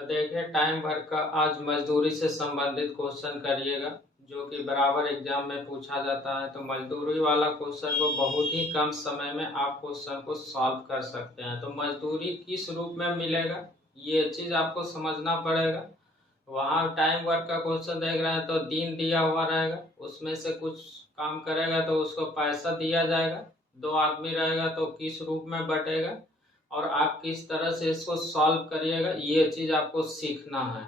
तो देखिए time work का आज मजदूरी से संबंधित क्वेश्चन करिएगा, जो कि बराबर एग्जाम में पूछा जाता है। तो मजदूरी वाला क्वेश्चन को बहुत ही कम समय में आप क्वेश्चन को सॉल्व कर सकते हैं। तो मजदूरी किस रूप में मिलेगा ये चीज आपको समझना पड़ेगा। वहाँ टाइम वर्क का क्वेश्चन देख रहे हैं तो दिन दिया हुआ रहेगा, उसमें से कुछ काम करेगा तो उसको पैसा दिया जाएगा। दो आदमी रहेगा तो किस रूप में बटेगा और आप किस तरह से इसको सॉल्व करिएगा, ये चीज आपको सीखना है।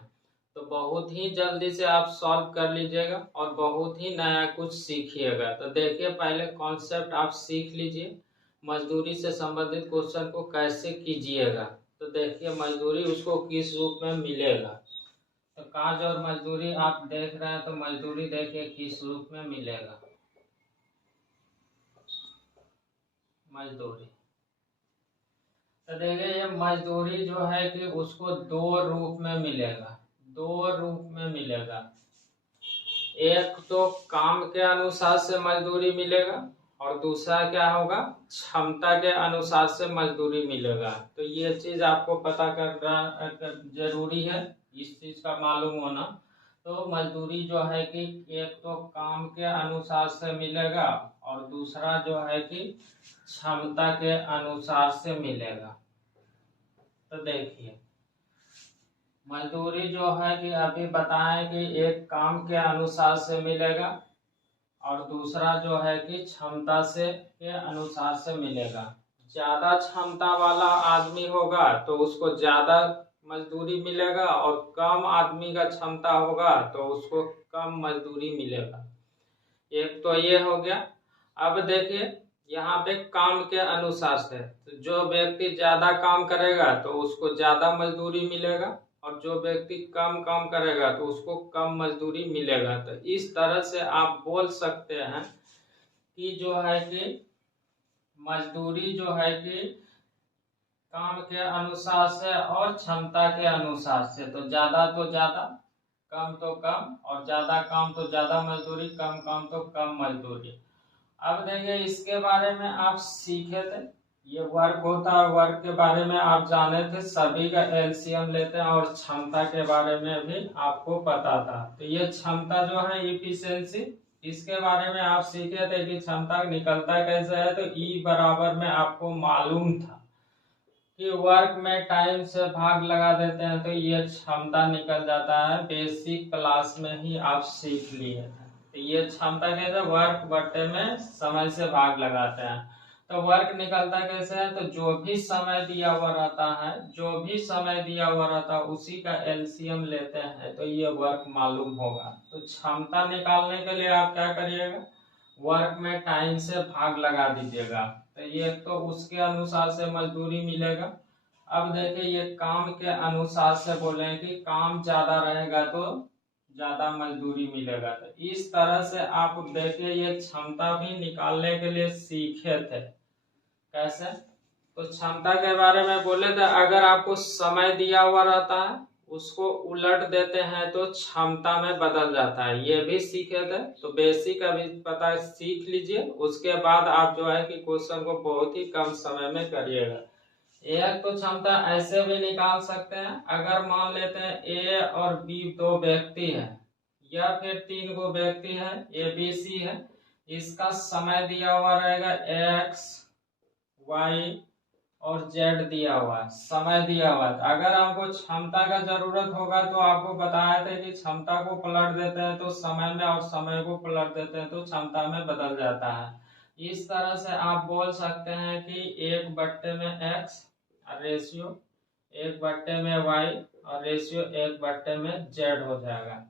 तो बहुत ही जल्दी से आप सॉल्व कर लीजिएगा और बहुत ही नया कुछ सीखिएगा। तो देखिए पहले कॉन्सेप्ट आप सीख लीजिए, मजदूरी से संबंधित क्वेश्चन को कैसे कीजिएगा। तो देखिए मजदूरी उसको किस रूप में मिलेगा। तो कार्य और मजदूरी आप देख रहे हैं, तो मजदूरी देखिए किस रूप में मिलेगा। मजदूरी तो देखिए ये मजदूरी जो है कि उसको दो रूप में मिलेगा, दो रूप में मिलेगा। एक तो काम के अनुसार से मजदूरी मिलेगा और दूसरा क्या होगा, क्षमता के अनुसार से मजदूरी मिलेगा। तो ये चीज आपको पता करना जरूरी है, इस चीज का मालूम होना। तो मजदूरी जो है कि एक तो काम के अनुसार से मिलेगा और दूसरा जो है कि क्षमता के अनुसार से मिलेगा। तो देखिए मजदूरी जो है कि अभी बताएं कि एक काम के अनुसार से मिलेगा और दूसरा जो है कि क्षमता से के अनुसार से मिलेगा। ज्यादा क्षमता वाला आदमी होगा तो उसको ज्यादा मजदूरी मिलेगा और कम आदमी का क्षमता होगा तो उसको कम मजदूरी मिलेगा। एक तो ये हो गया। अब देखिए यहाँ पे काम के अनुसार से, तो जो व्यक्ति ज्यादा काम करेगा तो उसको ज्यादा मजदूरी मिलेगा और जो व्यक्ति कम काम करेगा तो उसको कम मजदूरी मिलेगा। तो इस तरह से आप बोल सकते हैं कि जो है कि मजदूरी जो है कि काम के अनुसार से और क्षमता के अनुसार से, तो ज्यादा तो ज्यादा, कम तो कम, और ज्यादा काम तो ज्यादा मजदूरी, कम काम तो कम मजदूरी। अब देखिए इसके बारे में आप सीखे थे, ये वर्क होता है, वर्क के बारे में आप जाने थे, सभी का एलसीएम लेते हैं और क्षमता के बारे में भी आपको पता था। तो ये क्षमता जो है इफिशियंसी, इसके बारे में आप सीखे थे कि क्षमता निकलता कैसे है। तो ई बराबर में आपको मालूम था कि वर्क में टाइम से भाग लगा देते हैं तो ये क्षमता निकल जाता है, बेसिक क्लास में ही आप सीख लिए थे। तो ये क्षमता कैसे, वर्क बट्टे में समय से भाग लगाते हैं। तो वर्क निकलता कैसे है, तो जो भी समय दिया हुआ रहता है, जो भी समय दिया हुआ रहता है उसी का एलसीएम लेते हैं तो ये वर्क मालूम होगा। तो क्षमता निकालने के लिए आप क्या करिएगा, वर्क में टाइम से भाग लगा दीजिएगा। तो ये तो उसके अनुसार से मजदूरी मिलेगा। अब देखिए ये काम के अनुसार से बोले हैं कि काम ज्यादा रहेगा तो ज्यादा मजदूरी मिलेगा। तो इस तरह से आप देखिए ये क्षमता भी निकालने के लिए सीखे थे। कैसे, तो क्षमता के बारे में बोले थे, अगर आपको समय दिया हुआ रहता है उसको उलट देते हैं तो क्षमता में बदल जाता है, ये भी सीखे थे। तो बेसिक अभी पता सीख लीजिए, उसके बाद आप जो है कि क्वेश्चन को बहुत ही कम समय में करिएगा। एक तो क्षमता ऐसे भी निकाल सकते हैं, अगर मान लेते हैं ए और बी दो व्यक्ति हैं या फिर तीन गो व्यक्ति है, ए बी सी है, इसका समय दिया हुआ रहेगा एक्स वाई और जेड दिया हुआ है, समय दिया हुआ है। अगर आपको क्षमता का जरूरत होगा तो आपको बताया था कि क्षमता को पलट देते हैं तो समय में और समय को पलट देते हैं तो क्षमता में बदल जाता है। इस तरह से आप बोल सकते हैं कि एक बट्टे में एक्स रेशियो एक बट्टे में वाई और रेशियो एक बट्टे में जेड हो जाएगा।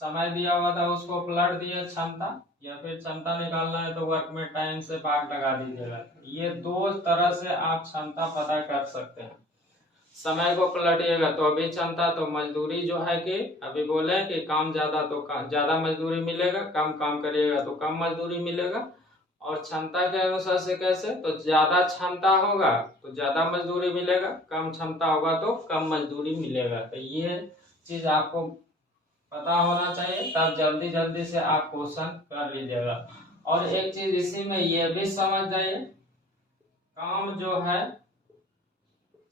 समय दिया हुआ था उसको पलट दिए क्षमता, या फिर क्षमता निकालना है तो वर्क में टाइम से भाग लगा दीजिएगा। ये दो तरह से आप क्षमता पता कर सकते हैं। समय को पलटिएगा तो अभी क्षमता, तो मजदूरी जो है कि अभी बोले कि काम ज्यादा तो ज्यादा मजदूरी मिलेगा, कम काम करिएगा तो कम मजदूरी मिलेगा। और क्षमता के अनुसार से कैसे, तो ज्यादा क्षमता होगा तो ज्यादा मजदूरी मिलेगा, कम क्षमता होगा तो कम मजदूरी मिलेगा। तो ये चीज आपको पता होना चाहिए, तब जल्दी जल्दी से आप क्वेश्चन कर लीजिएगा। और एक चीज इसी में ये भी समझ जाइए, काम जो है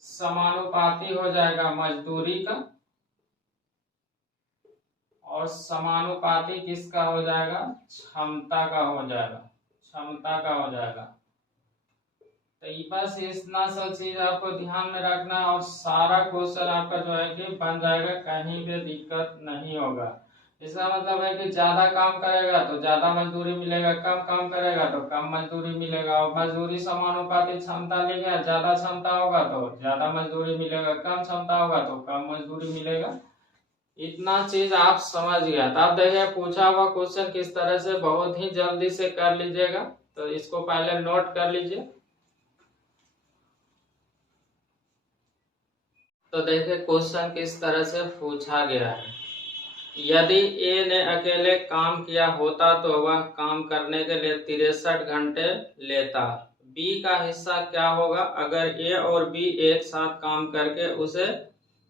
समानुपाती हो जाएगा मजदूरी का और समानुपाती किसका हो जाएगा, क्षमता का हो जाएगा, क्षमता का हो जाएगा। तो बस इतना सब चीज आपको ध्यान में रखना है और सारा क्वेश्चन आपका जो है कि बन जाएगा, कहीं पे दिक्कत नहीं होगा। इसका मतलब है कि ज्यादा काम करेगा तो ज्यादा मजदूरी मिलेगा, कम काम करेगा तो कम मजदूरी मिलेगा। और मजदूरी समानुपाती क्षमता लिखा, ज्यादा क्षमता होगा तो ज्यादा मजदूरी मिलेगा, कम क्षमता होगा तो कम मजदूरी मिलेगा। इतना चीज आप समझ गया। तो आप देखिए पूछा हुआ क्वेश्चन किस तरह से बहुत ही जल्दी से कर लीजिएगा, तो इसको पहले नोट कर लीजिए। तो देखिए क्वेश्चन किस तरह से पूछा गया है। यदि ए ने अकेले काम किया होता तो वह काम करने के लिए 63 घंटे लेता। बी का हिस्सा क्या होगा अगर ए और बी एक साथ काम करके उसे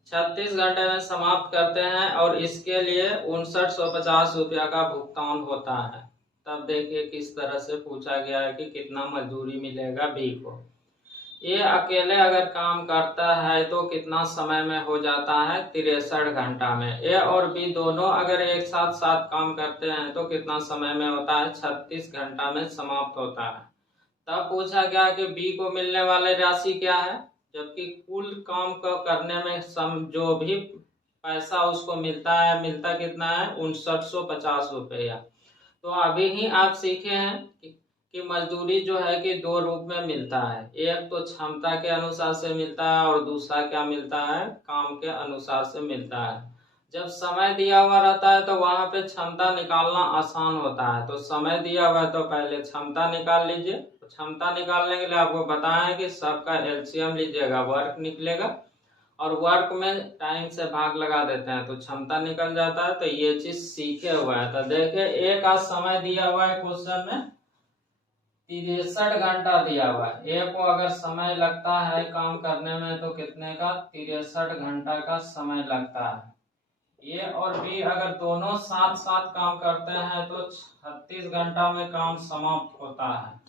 36 घंटे में समाप्त करते हैं और इसके लिए 5950 रुपया का भुगतान होता है। तब देखिए किस तरह से पूछा गया है कि कितना मजदूरी मिलेगा बी को। ये अकेले अगर काम करता है तो कितना समय में हो जाता है, 63 घंटा में। ए और बी दोनों अगर एक साथ काम करते हैं तो कितना समय में होता है, 36 घंटा में समाप्त होता है। तब पूछा गया कि बी को मिलने वाले राशि क्या है, जबकि कुल काम को करने में जो भी पैसा उसको मिलता है, मिलता कितना है, 5950 रुपया। तो अभी ही आप सीखे हैं कि मजदूरी जो है कि दो रूप में मिलता है, एक तो क्षमता के अनुसार से मिलता है और दूसरा क्या मिलता है, काम के अनुसार से मिलता है। जब समय दिया हुआ रहता है तो वहां पे क्षमता निकालना आसान होता है। तो समय दिया हुआ है तो पहले क्षमता निकाल लीजिए। तो क्षमता निकालने के लिए आपको बताया कि सबका एलसीएम लीजिएगा, वर्क निकलेगा और वर्क में टाइम से भाग लगा देते हैं तो क्षमता निकल जाता है। तो ये चीज सीखे हुआ है। तो देखिए ए का समय दिया हुआ है क्वेश्चन में 63 घंटा दिया हुआ है। ए को अगर समय लगता है काम करने में तो कितने का, 63 घंटा का समय लगता है। ए और बी अगर दोनों साथ साथ काम करते हैं तो 36 घंटा में काम समाप्त होता है।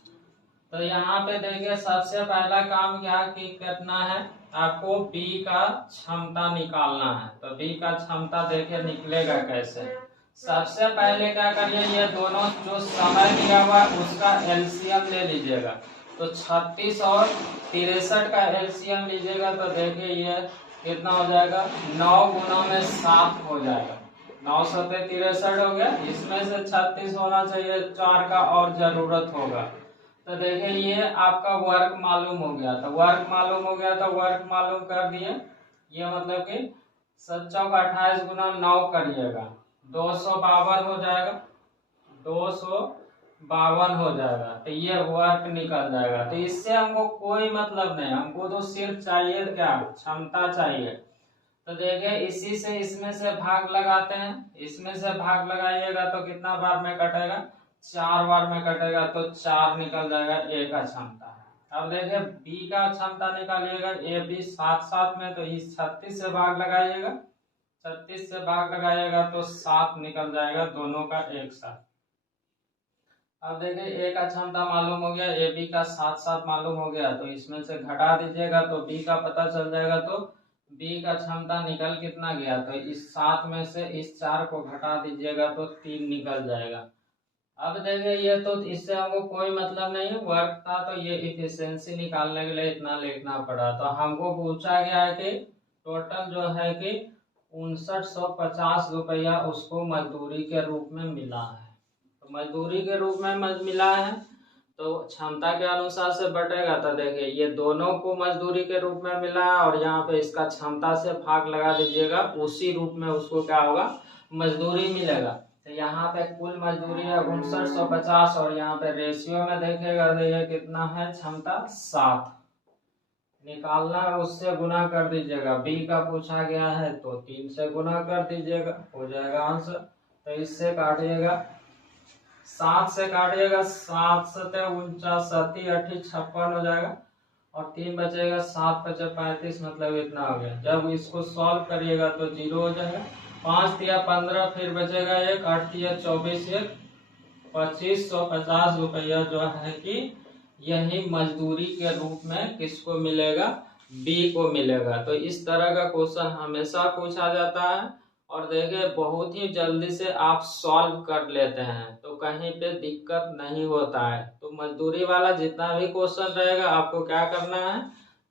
तो यहाँ पे देखिए सबसे पहला काम क्या की करना है, आपको बी का क्षमता निकालना है। तो बी का क्षमता देखिए निकलेगा कैसे। सबसे पहले क्या करिए, ये दोनों जो समय दिया हुआ है उसका एलसीएम ले लीजिएगा। तो 36 और 63 का एलसीएम लीजिएगा तो देखिए ये कितना हो जाएगा, 9 गुना में 7 हो जाएगा। 9 सत्ते 63 हो गया, इसमें से 36 होना चाहिए, 4 का और जरूरत होगा। तो देखिए ये आपका वर्क मालूम हो गया। तो वर्क मालूम हो गया तो वर्क मालूम कर दिए। ये मतलब कि 7 चौक 28 गुना 9 करिएगा, 252 हो जाएगा, 252 हो जाएगा। तो ये वर्क निकल जाएगा। तो इससे हमको कोई मतलब नहीं, हमको तो सिर्फ चाहिए क्या, क्षमता चाहिए। तो देखिए इसी से इसमें से भाग लगाते हैं, इसमें से भाग लगाइएगा तो कितना बार में कटेगा, 4 बार में कटेगा। तो 4 निकल जाएगा ए का क्षमता। अब देखिए बी का क्षमता निकालिएगा, ए बी साथ साथ में। तो इस 36 से भाग लगाइएगा, 36 से भाग लगाइएगा तो 7 निकल जाएगा दोनों का एक साथ। अब देखिए ए का क्षमता मालूम हो गया, ए बी का साथ साथ मालूम हो गया। तो इसमें से घटा दीजिएगा तो बी का पता चल जाएगा। तो बी का क्षमता निकल कितना गया, तो इस 7 में से इस 4 को घटा दीजिएगा तो 3 निकल जाएगा। अब देखिए ये तो इससे हमको कोई मतलब नहीं है, वर्क था तो ये इफिशियंसी निकालने के लिए इतना लिखना पड़ा। तो हमको पूछा गया है कि टोटल जो है कि 5950 रुपया उसको मजदूरी के रूप में मिला है। तो मजदूरी के रूप में मिला है तो क्षमता के अनुसार से बटेगा। तो देखिए ये दोनों को मजदूरी के रूप में मिला है और यहाँ पे इसका क्षमता से भाग लगा दीजिएगा, उसी रूप में उसको क्या होगा, मजदूरी मिलेगा। तो यहाँ पे कुल मजदूरी है 5950 और यहाँ पे रेशियो में देखेगा तो ये कितना है, क्षमता 7 निकालना है, उससे गुना कर दीजिएगा। बी का पूछा गया है तो 3 से गुना कर दीजिएगा, हो जाएगा आंसर। तो इससे काटिएगा, 7 से काटिएगा, 7 सते 49, 7 8 56 हो जाएगा और 3 बचेगा, 7 बचे 35, मतलब इतना हो गया। जब इसको सॉल्व करिएगा तो 0 हो जाएगा। 5 या 15 फिर बचेगा 1, 8 या 24, 2550 रुपया जो है कि यही मजदूरी के रूप में किसको मिलेगा, बी को मिलेगा। तो इस तरह का क्वेश्चन हमेशा पूछा जाता है और देखिए बहुत ही जल्दी से आप सॉल्व कर लेते हैं, तो कहीं पे दिक्कत नहीं होता है। तो मजदूरी वाला जितना भी क्वेश्चन रहेगा आपको क्या करना है,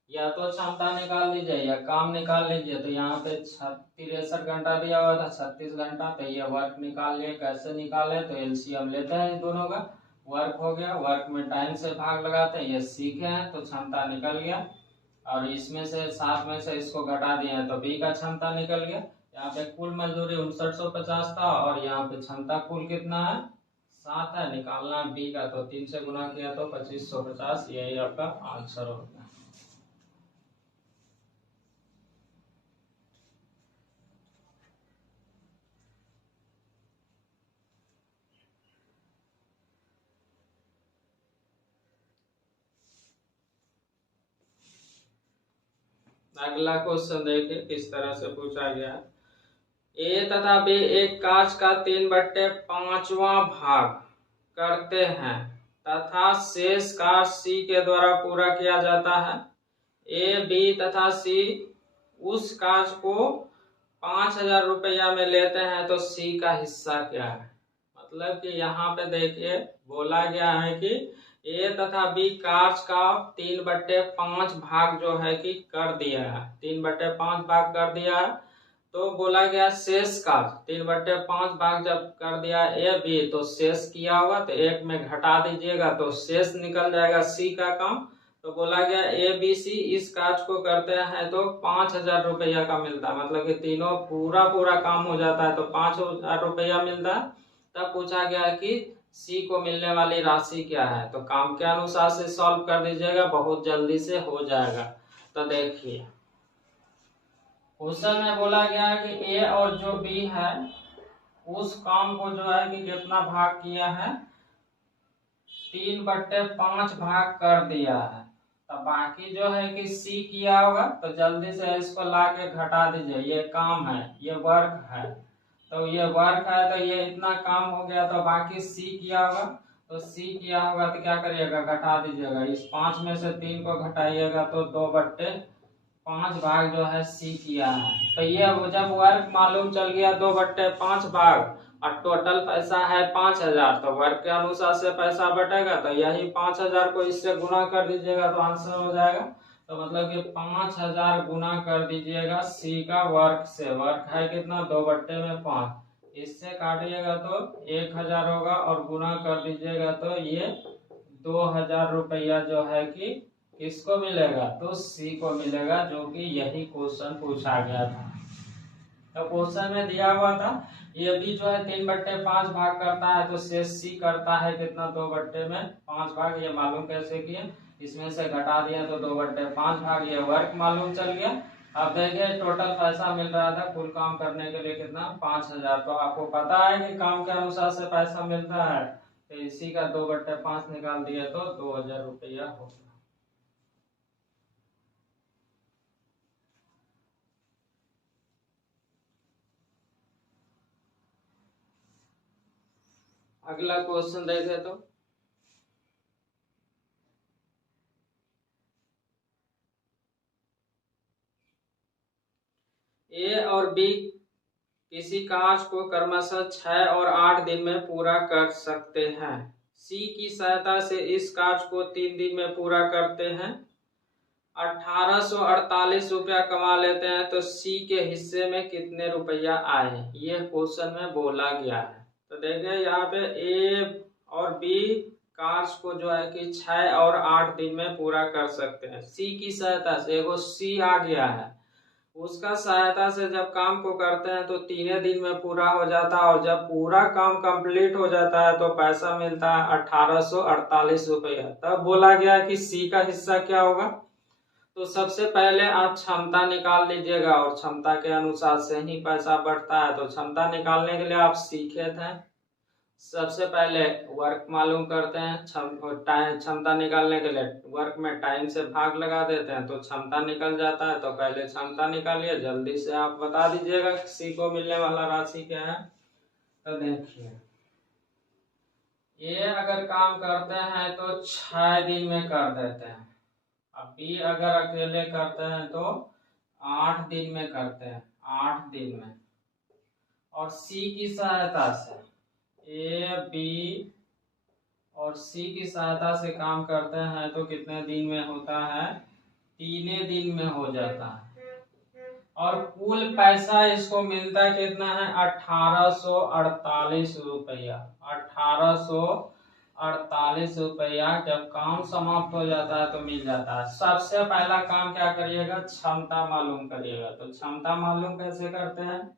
या तो क्षमता निकाल लीजिए या काम निकाल लीजिए। तो यहाँ पे 63 घंटा दिया हुआ था, 36 घंटा, तो ये वर्क निकाल लिए। कैसे निकाले, तो एलसीएम लेते हैं इन दोनों का। वर्क हो गया, वर्क में टाइम से भाग लगाते हैं, ये सीखे हैं तो क्षमता निकल गया। और इसमें से 7 में से इसको घटा दिए हैं तो बी का क्षमता निकल गया। यहाँ पे कुल मजदूरी 5950 था और यहाँ पे क्षमता कुल कितना है, 7 है। निकालना है बी का, तो 3 से गुना किया तो 2550, यही आपका आंसर होगा। अगला क्वेश्चन देखिए किस तरह से पूछा गया। ए तथा बी एक कांच का 3/5वां भाग करते हैं तथा शेष कांच सी के द्वारा पूरा किया जाता है। ए बी तथा सी उस कांच को 5000 रुपया में लेते हैं, तो सी का हिस्सा क्या है। मतलब कि यहाँ पे देखिए बोला गया है कि ए तथा बी कांच का 3/5 भाग जो है कि कर दिया है, 3/5 भाग कर दिया है। तो बोला गया शेष कांच 3/5 भाग जब कर दिया ए बी, तो शेष किया होगा तो एक में घटा दीजिएगा तो शेष निकल जाएगा सी का काम। तो बोला गया ए बी सी इस कांच को करते हैं तो 5000 रुपया का मिलता है, मतलब कि तीनों पूरा काम हो जाता है तो 5000 रुपया मिलता है। तब पूछा गया कि सी को मिलने वाली राशि क्या है, तो काम के अनुसार से सॉल्व कर दीजिएगा, बहुत जल्दी से हो जाएगा। तो देखिए क्वेश्चन में बोला गया है कि ए और जो बी है उस काम को जो है कि कितना भाग किया है, 3/5 भाग कर दिया है। तो बाकी जो है कि सी किया होगा, तो जल्दी से इसको ला के घटा दीजिए। ये काम है, ये वर्क है, तो ये वर्क है तो ये इतना काम हो गया। तो बाकी सी किया होगा, तो सी किया होगा तो क्या करिएगा, घटा दीजिएगा। इस 5 में से 3 को घटाइएगा तो 2/5 भाग जो है सी किया है। तो ये जब वर्क मालूम चल गया 2/5 भाग और टोटल पैसा है 5000, तो वर्क के अनुसार से पैसा बटेगा। तो यही 5000 को इससे गुना कर दीजिएगा तो आंसर हो जाएगा। तो मतलब कि 5000 गुना कर दीजिएगा सी का वर्क से। वर्क है कितना, 2/5, इससे काटिएगा तो 1000 होगा और गुना कर दीजिएगा तो ये 2000 रुपया जो है कि किसको मिलेगा, तो सी को मिलेगा, जो कि यही क्वेश्चन पूछा गया था। तो क्वेश्चन में दिया हुआ था ये भी जो है 3/5 भाग करता है, तो शेष सी करता है कितना, 2/5 भाग। ये मालूम कैसे किए, इसमें से घटा दिया तो 2/5 भाग, ये वर्क मालूम चल गया। अब देखिए टोटल पैसा मिल रहा था कुल काम करने के लिए कितना, 5000। तो आपको पता है कि काम के अनुसार से पैसा मिलता है, तो इसी का 2/5 निकाल दिया तो 2000 रुपया होगा। अगला क्वेश्चन देखे तो ए और बी किसी कांच को क्रमशः 6 और 8 दिन में पूरा कर सकते हैं। सी की सहायता से इस कांच को 3 दिन में पूरा करते हैं, 1848 रुपया कमा लेते हैं, तो सी के हिस्से में कितने रुपया आए, ये क्वेश्चन में बोला गया है। तो देखिए यहाँ पे ए और बी कांच को जो है कि 6 और 8 दिन में पूरा कर सकते हैं। सी की सहायता से, एगो सी आ गया है, उसका सहायता से जब काम को करते हैं तो 3 दिन में पूरा हो जाता है, और जब पूरा काम कंप्लीट हो जाता है तो पैसा मिलता है 1848 रुपया। तब बोला गया कि सी का हिस्सा क्या होगा। तो सबसे पहले आप क्षमता निकाल लीजिएगा, और क्षमता के अनुसार से ही पैसा बढ़ता है। तो क्षमता निकालने के लिए आप सीखे थे, सबसे पहले वर्क मालूम करते हैं, क्षमता निकालने के लिए वर्क में टाइम से भाग लगा देते हैं तो क्षमता निकल जाता है। तो पहले क्षमता निकालिए, जल्दी से आप बता दीजिएगा सी को मिलने वाला राशि क्या है। तो देखिए ये अगर काम करते हैं तो 6 दिन में कर देते हैं, अब बी अगर अकेले करते हैं तो 8 दिन में करते हैं, 8 दिन में। और सी की सहायता से, ए बी और सी की सहायता से काम करते हैं तो कितने दिन में होता है? 3 दिन में हो जाता है। और कुल पैसा इसको मिलता कितना है? 1848 रुपया। 1848 रुपया जब काम समाप्त हो जाता है तो मिल जाता है। सबसे पहला काम क्या करिएगा? क्षमता मालूम करिएगा। तो क्षमता मालूम कैसे करते हैं?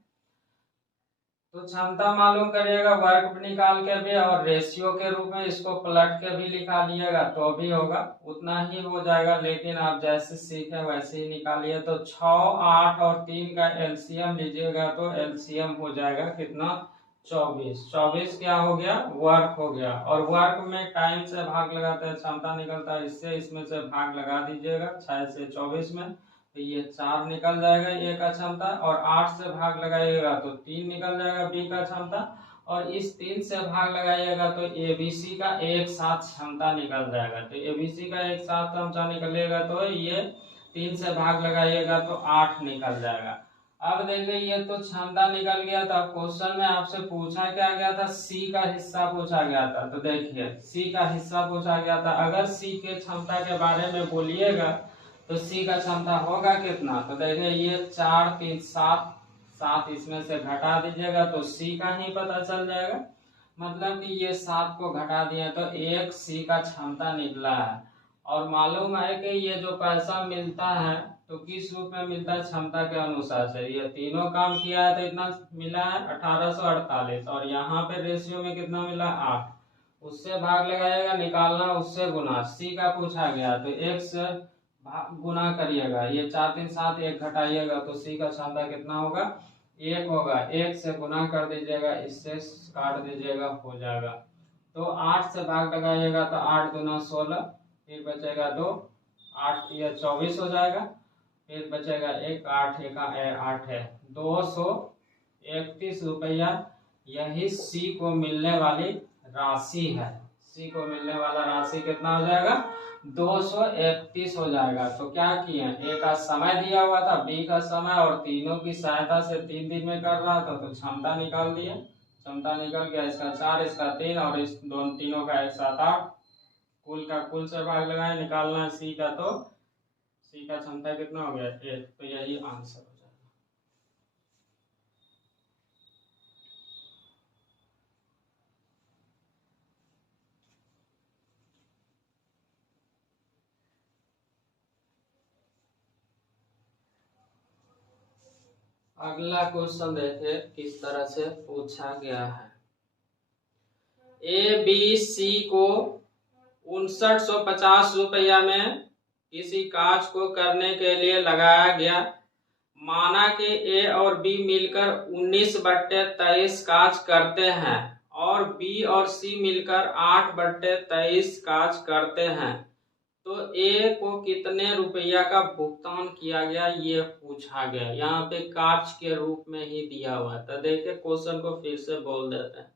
तो क्षमता मालूम करिएगा वर्ग निकाल के भी, और रेशियो के रूप में इसको पलट के भी लिखा लिएगा तो भी होगा, उतना ही हो जाएगा। लेकिन आप जैसे सीखे वैसे ही निकालिए। तो 6, 8 और 3 का एलसीएम लीजिएगा तो एलसीएम हो जाएगा कितना? 24। 24 क्या हो गया? वर्क हो गया। और वर्क में टाइम से भाग लगाते हैं, क्षमता निकलता है, इससे इसमें से भाग लगा दीजिएगा 6 से 24 में, तो ये 4 निकल जाएगा ए का क्षमता। और 8 से भाग लगाइएगा तो 3 निकल जाएगा बी का क्षमता। और इस 3 से भाग लगाइएगा तो एबीसी का एक साथ क्षमता निकल जाएगा। तो एबीसी का एक साथ क्षमता निकलेगा तो ये 3 से भाग लगाइएगा तो 8 निकल जाएगा। अब देखिए ये तो क्षमता निकल गया था। क्वेश्चन में आपसे पूछा क्या गया था? सी का हिस्सा पूछा गया था। तो देखिए सी का हिस्सा पूछा गया था। अगर सी के क्षमता के बारे में बोलिएगा तो सी का क्षमता होगा कितना? तो देखिए ये 4, 3, 7, 7 इसमें से घटा दीजिएगा तो सी का ही पता चल जाएगा। मतलब कि ये 7 को घटा दिया तो 1 सी का क्षमता निकला है। और मालूम है कि ये जो पैसा मिलता है तो किस रूप में मिलता है? क्षमता के अनुसार से। ये तीनों काम किया है तो इतना मिला है 1848। और यहाँ पे रेशियो में कितना मिला? 8। उससे भाग लगाएगा, निकालना उससे गुना। सी का पूछा गया तो 1 से गुना करिएगा। ये 4, 3, 7 1 घटाइएगा तो सी का क्षमता कितना होगा? 1 होगा। 1 से गुना कर दीजिएगा, इससे काट दीजिएगा, हो जाएगा। तो 8 से भाग लगाइएगा तो 8 दूना 16, फिर बचेगा 2, 8 या 24 हो जाएगा। फिर बचेगा 1, 8 का 8 है 231 रुपया। यही सी को मिलने वाली राशि है। सी को मिलने वाला राशि कितना हो जाएगा? 231 हो जाएगा। तो क्या किए? ए का समय दिया हुआ था, बी का समय, और तीनों की सहायता से 3 दिन में कर रहा था तो क्षमता निकाल दिए। क्षमता निकल गया, इसका 4, इसका 3 और इस तीनों का 1, 7, 8। कुल का कुल से भाग लगाए, निकालना है सी का। तो सी का क्षमता कितना हो गया? 1। तो यही आंसर हो जाएगा। अगला क्वेश्चन देखिए किस तरह से पूछा गया है। ए बी सी को 5950 रुपया में किसी काज को करने के लिए लगाया गया। माना कि ए और बी मिलकर 19/23 काज करते हैं और बी और सी मिलकर 8/23 काज करते हैं, तो ए को कितने रुपया का भुगतान किया गया ये पूछा गया। यहाँ पे काज के रूप में ही दिया हुआ है। तो देखिए क्वेश्चन को फिर से बोल देते हैं।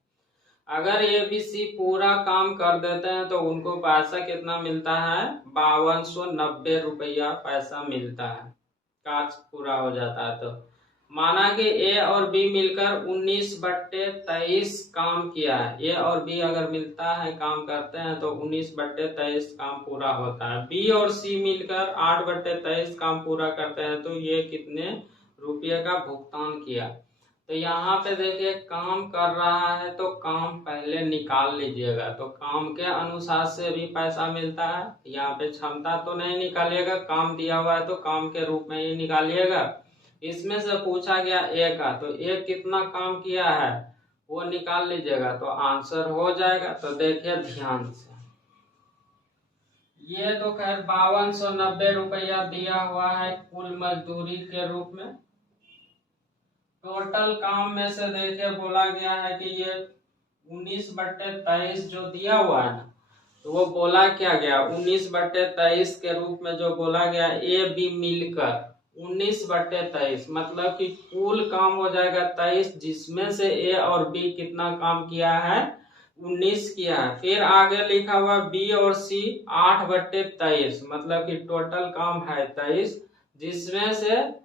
अगर ए बी सी पूरा काम कर देते हैं तो उनको पैसा कितना मिलता है? 5290 रुपया पैसा मिलता है। काज पूरा हो जाता है तो माना कि ए और बी मिलकर 19/23 काम किया है। ए और बी अगर मिलता है काम करते हैं तो 19/23 काम पूरा होता है। बी और सी मिलकर 8/23 काम पूरा करते हैं तो ये कितने रुपये का भुगतान किया? तो यहाँ पे देखिए काम कर रहा है तो काम पहले निकाल लीजिएगा। तो काम के अनुसार से भी पैसा मिलता है। यहाँ पे क्षमता तो नहीं निकालिएगा, काम दिया हुआ है तो काम के रूप में ही निकालिएगा। इसमें से पूछा गया ए का, तो ए कितना काम किया है वो निकाल लीजिएगा तो आंसर हो जाएगा। तो देखिए ध्यान से, ये तो खैर 5290 रुपया दिया हुआ है कुल मजदूरी के रूप में। टोटल काम में से देखिए बोला गया है कि ये 19/23 जो दिया हुआ है ना, तो वो बोला क्या गया? 19/23 के रूप में जो बोला गया ए बी मिलकर 19/23, मतलब कि कुल काम हो जाएगा 23, जिसमें से ए और बी कितना काम किया है? 19 किया है। फिर आगे लिखा हुआ बी और सी 8/23, मतलब कि टोटल काम है 23, जिसमें से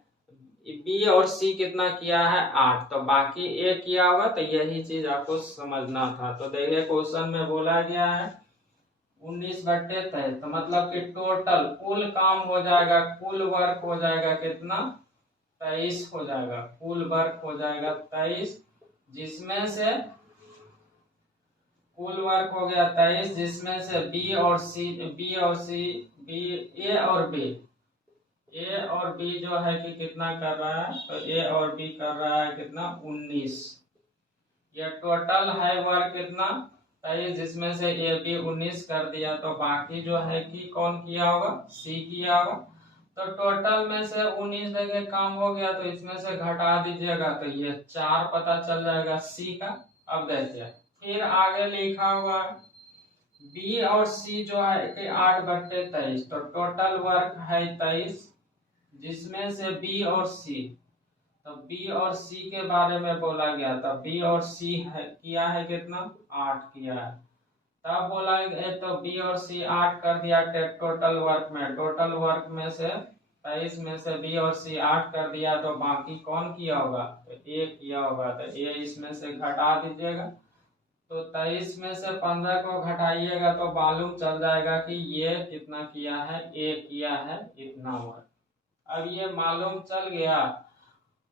बी और सी कितना किया है 8, तो बाकी ए किया होगा, तो यही चीज आपको समझना था। तो देखिए क्वेश्चन में बोला गया है 19/23, तो मतलब कि टोटल कुल काम हो जाएगा, कुल वर्क हो जाएगा कितना 23 हो जाएगा, कुल वर्क हो जाएगा 23, जिसमें से कुल वर्क हो गया 23, जिसमें से बी और सी ए और बी जो है कि कितना कर रहा है, तो ए और बी कर रहा है कितना 19। ये टोटल है वर्क कितना 23, जिसमें से ए बी 19 कर दिया, तो बाकी जो है कि कौन किया होगा, सी किया होगा। तो टोटल में से 19 देखिए काम हो गया, तो इसमें से घटा दीजिएगा, तो ये 4 पता चल जाएगा सी का। अब देखिए फिर आगे लिखा हुआ बी और सी जो है कि 8/23, तो टोटल वर्क है 23, जिसमें से बी और सी, तो बी और सी के बारे में बोला गया था, बी और सी है किया है कितना 8 किया है, तब बोला तो बी और सी 8 कर दिया टोटल वर्क में, टोटल वर्क में से 23 में से बी और सी 8 कर दिया, तो बाकी कौन किया होगा, तो ए किया होगा, तो ए इसमें से घटा दीजिएगा, तो 23 में से 15 को घटाइएगा, तो मालूम चल जाएगा कि ये कितना किया है, ए किया है इतना वर्क। अब ये मालूम चल गया,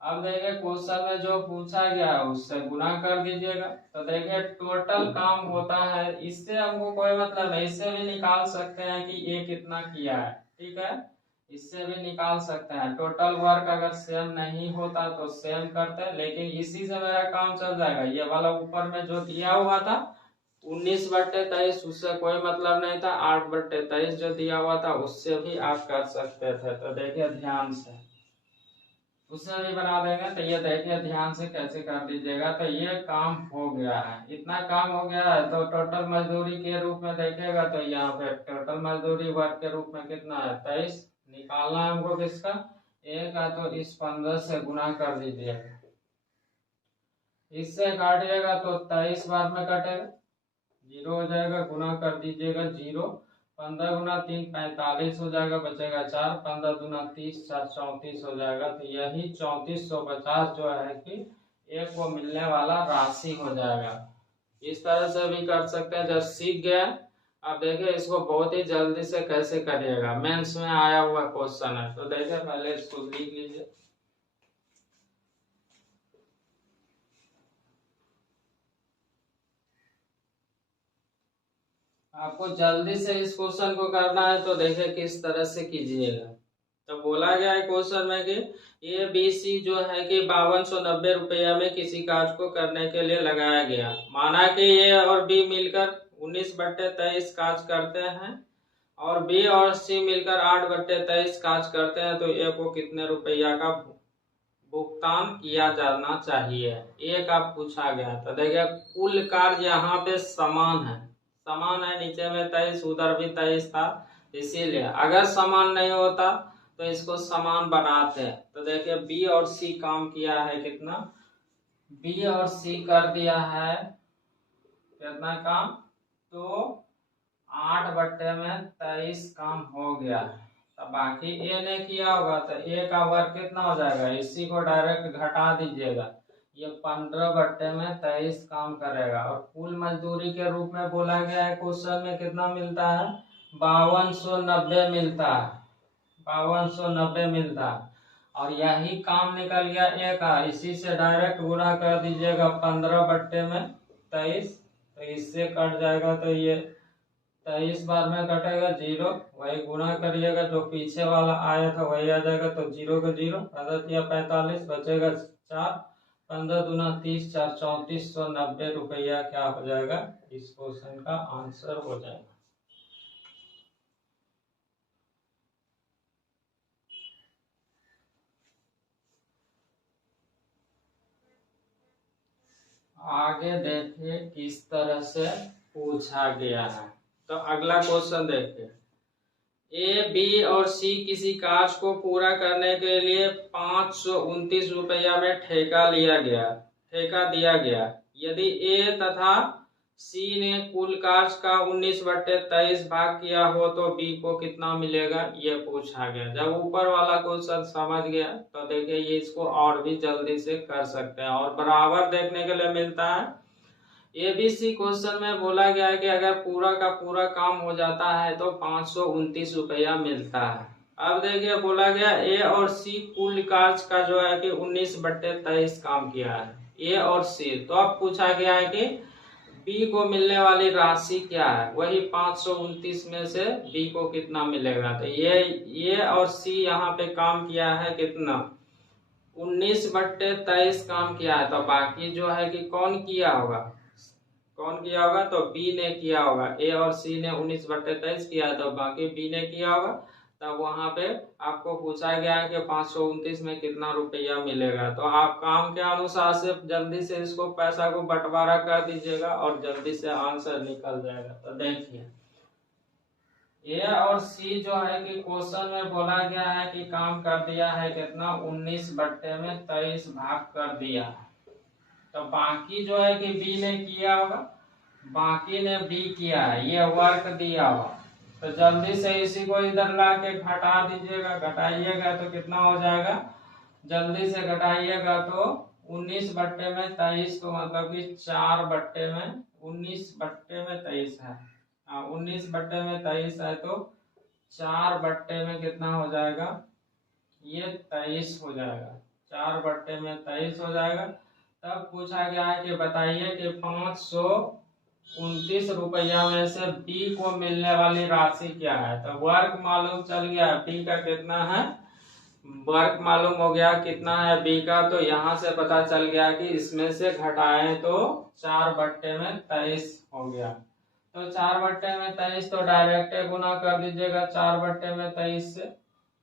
अब देखिए क्वेश्चन में जो पूछा गया है उससे गुना कर दीजिएगा, तो देखिए टोटल काम होता है, इससे हमको कोई मतलब नहीं, इससे भी निकाल सकते हैं कि ये कितना किया है, ठीक है, इससे भी निकाल सकते हैं। टोटल वर्क अगर सेम नहीं होता तो सेम करते, लेकिन इसी से मेरा काम चल जाएगा। ये वाला ऊपर में जो दिया हुआ था 19/23, उससे कोई मतलब नहीं था, 8/23 जो दिया हुआ था उससे भी आप कर सकते थे। तो देखिए ध्यान से उससे भी बना देंगे, तो ये देखिए ध्यान से कैसे कर दीजिएगा। तो ये काम हो गया है, इतना काम हो गया है, तो टोटल मजदूरी के रूप में देखेगा, तो यहाँ पे टोटल मजदूरी वर्क के रूप में कितना है 23, निकालना है हमको किसका, ए का, तो इस 15 से गुना कर दीजिएगा, इससे काटिएगा तो 23 बार में कटेगा, 0 हो जाएगा, गुना कर दीजिएगा 0, 15 गुना 3 45 हो जाएगा, बचेगा 4, 15 दूना 30, 4 34 हो जाएगा, तो यही 3450 जो है कि एक को मिलने वाला राशि हो जाएगा। इस तरह से भी कर सकते हैं। जब सीख गए, अब देखिए इसको बहुत ही जल्दी से कैसे करिएगा, मेंस में आया हुआ क्वेश्चन है, तो देखिए पहले इसको लिख लीजिए। आपको जल्दी से इस क्वेश्चन को करना है, तो देखिए किस तरह से कीजिएगा। तो बोला गया है क्वेश्चन में कि ए बी सी जो है कि 5290 रुपया में किसी कार्य को करने के लिए लगाया गया। माना कि ए और बी मिलकर 19/23 कार्य करते हैं और बी और सी मिलकर 8/23 कार्य करते हैं, तो ए को कितने रुपया का भुगतान किया जाना चाहिए, एक आप पूछा गया। तो देखिए कुल कार्य यहाँ पे समान है, समान है, नीचे में 23, उधर भी 23 था, इसीलिए अगर समान नहीं होता तो इसको समान बनाते हैं। तो देखिए बी और सी काम किया है कितना, बी और सी कर दिया है कितना काम, तो 8/23 काम हो गया है, तो बाकी ए ने किया होगा, तो ए का वर्क कितना हो जाएगा, इसी को डायरेक्ट घटा दीजिएगा, ये 15/23 काम करेगा। और कुल मजदूरी के रूप में बोला गया है क्वेश्चन में कितना मिलता है, 5290 मिलता है, 5290 मिलता है, और यही काम निकल गया ए का, इसी से डायरेक्ट गुना कर दीजिएगा 15/23, तो इससे कट जाएगा, तो ये 23 बार में कटेगा 0, वही गुना करिएगा, जो पीछे वाला आया था वही आ जाएगा, तो 0 का 0, 45, बचेगा 4, 15 दूना 30, 4 3490 रुपया क्या हो जाएगा, इस क्वेश्चन का आंसर हो जाएगा। आगे देखिए किस तरह से पूछा गया है। तो अगला क्वेश्चन देखिए, ए बी और सी किसी कार्य को पूरा करने के लिए 529 रुपया में ठेका दिया गया। यदि ए तथा सी ने कुल कार्य का 19/23 भाग किया हो तो बी को कितना मिलेगा, ये पूछा गया। जब ऊपर वाला क्वेश्चन समझ गया तो देखिए ये इसको और भी जल्दी से कर सकते हैं और बराबर देखने के लिए मिलता है। एबीसी क्वेश्चन में बोला गया है कि अगर पूरा का पूरा काम हो जाता है तो 529 रुपया मिलता है। अब देखिए बोला गया ए और सी कुल कार्य का जो है कि 19/23 काम किया है, ए और सी। तो अब पूछा गया है कि बी को मिलने वाली राशि क्या है, वही 529 में से बी को कितना मिलेगा। तो ये और सी यहाँ पे काम किया है कितना, 19/23 काम किया है। तो बाकी जो है कि कौन किया होगा, कौन किया होगा, तो बी ने किया होगा। ए और सी ने 19/23 किया है तो बाकी बी ने किया होगा। तब वहां पे आपको पूछा गया है कि 529 में कितना रुपया मिलेगा। तो आप काम के अनुसार से जल्दी से इसको पैसा को बंटवारा कर दीजिएगा और जल्दी से आंसर निकल जाएगा। तो देखिए ए और सी जो है कि क्वेश्चन में बोला गया है कि काम कर दिया है कितना, 19/23 भाग कर दिया है। तो बाकी जो है कि बी ने किया होगा, बाकी ने बी किया है, ये वर्क दिया हुआ। तो जल्दी से इसी को इधर ला के घटा दीजिएगा, घटाइएगा तो कितना हो जाएगा, जल्दी से घटाइएगा तो 19/23 तो मतलब कि 4/में 19/23 है। 19/23 है तो 4/में कितना हो जाएगा, ये 23 हो जाएगा, 4/23 हो जाएगा। तब पूछा गया है कि बताइए कि 529 रुपया में से बी को मिलने वाली राशि क्या है। तो वर्क मालूम चल गया, बी का कितना है, वर्क मालूम हो गया कितना है बी का। तो यहाँ से पता चल गया कि इसमें से घटाएं तो 4/23 हो गया। तो 4/23 तो डायरेक्ट गुना कर दीजिएगा 4/23 से,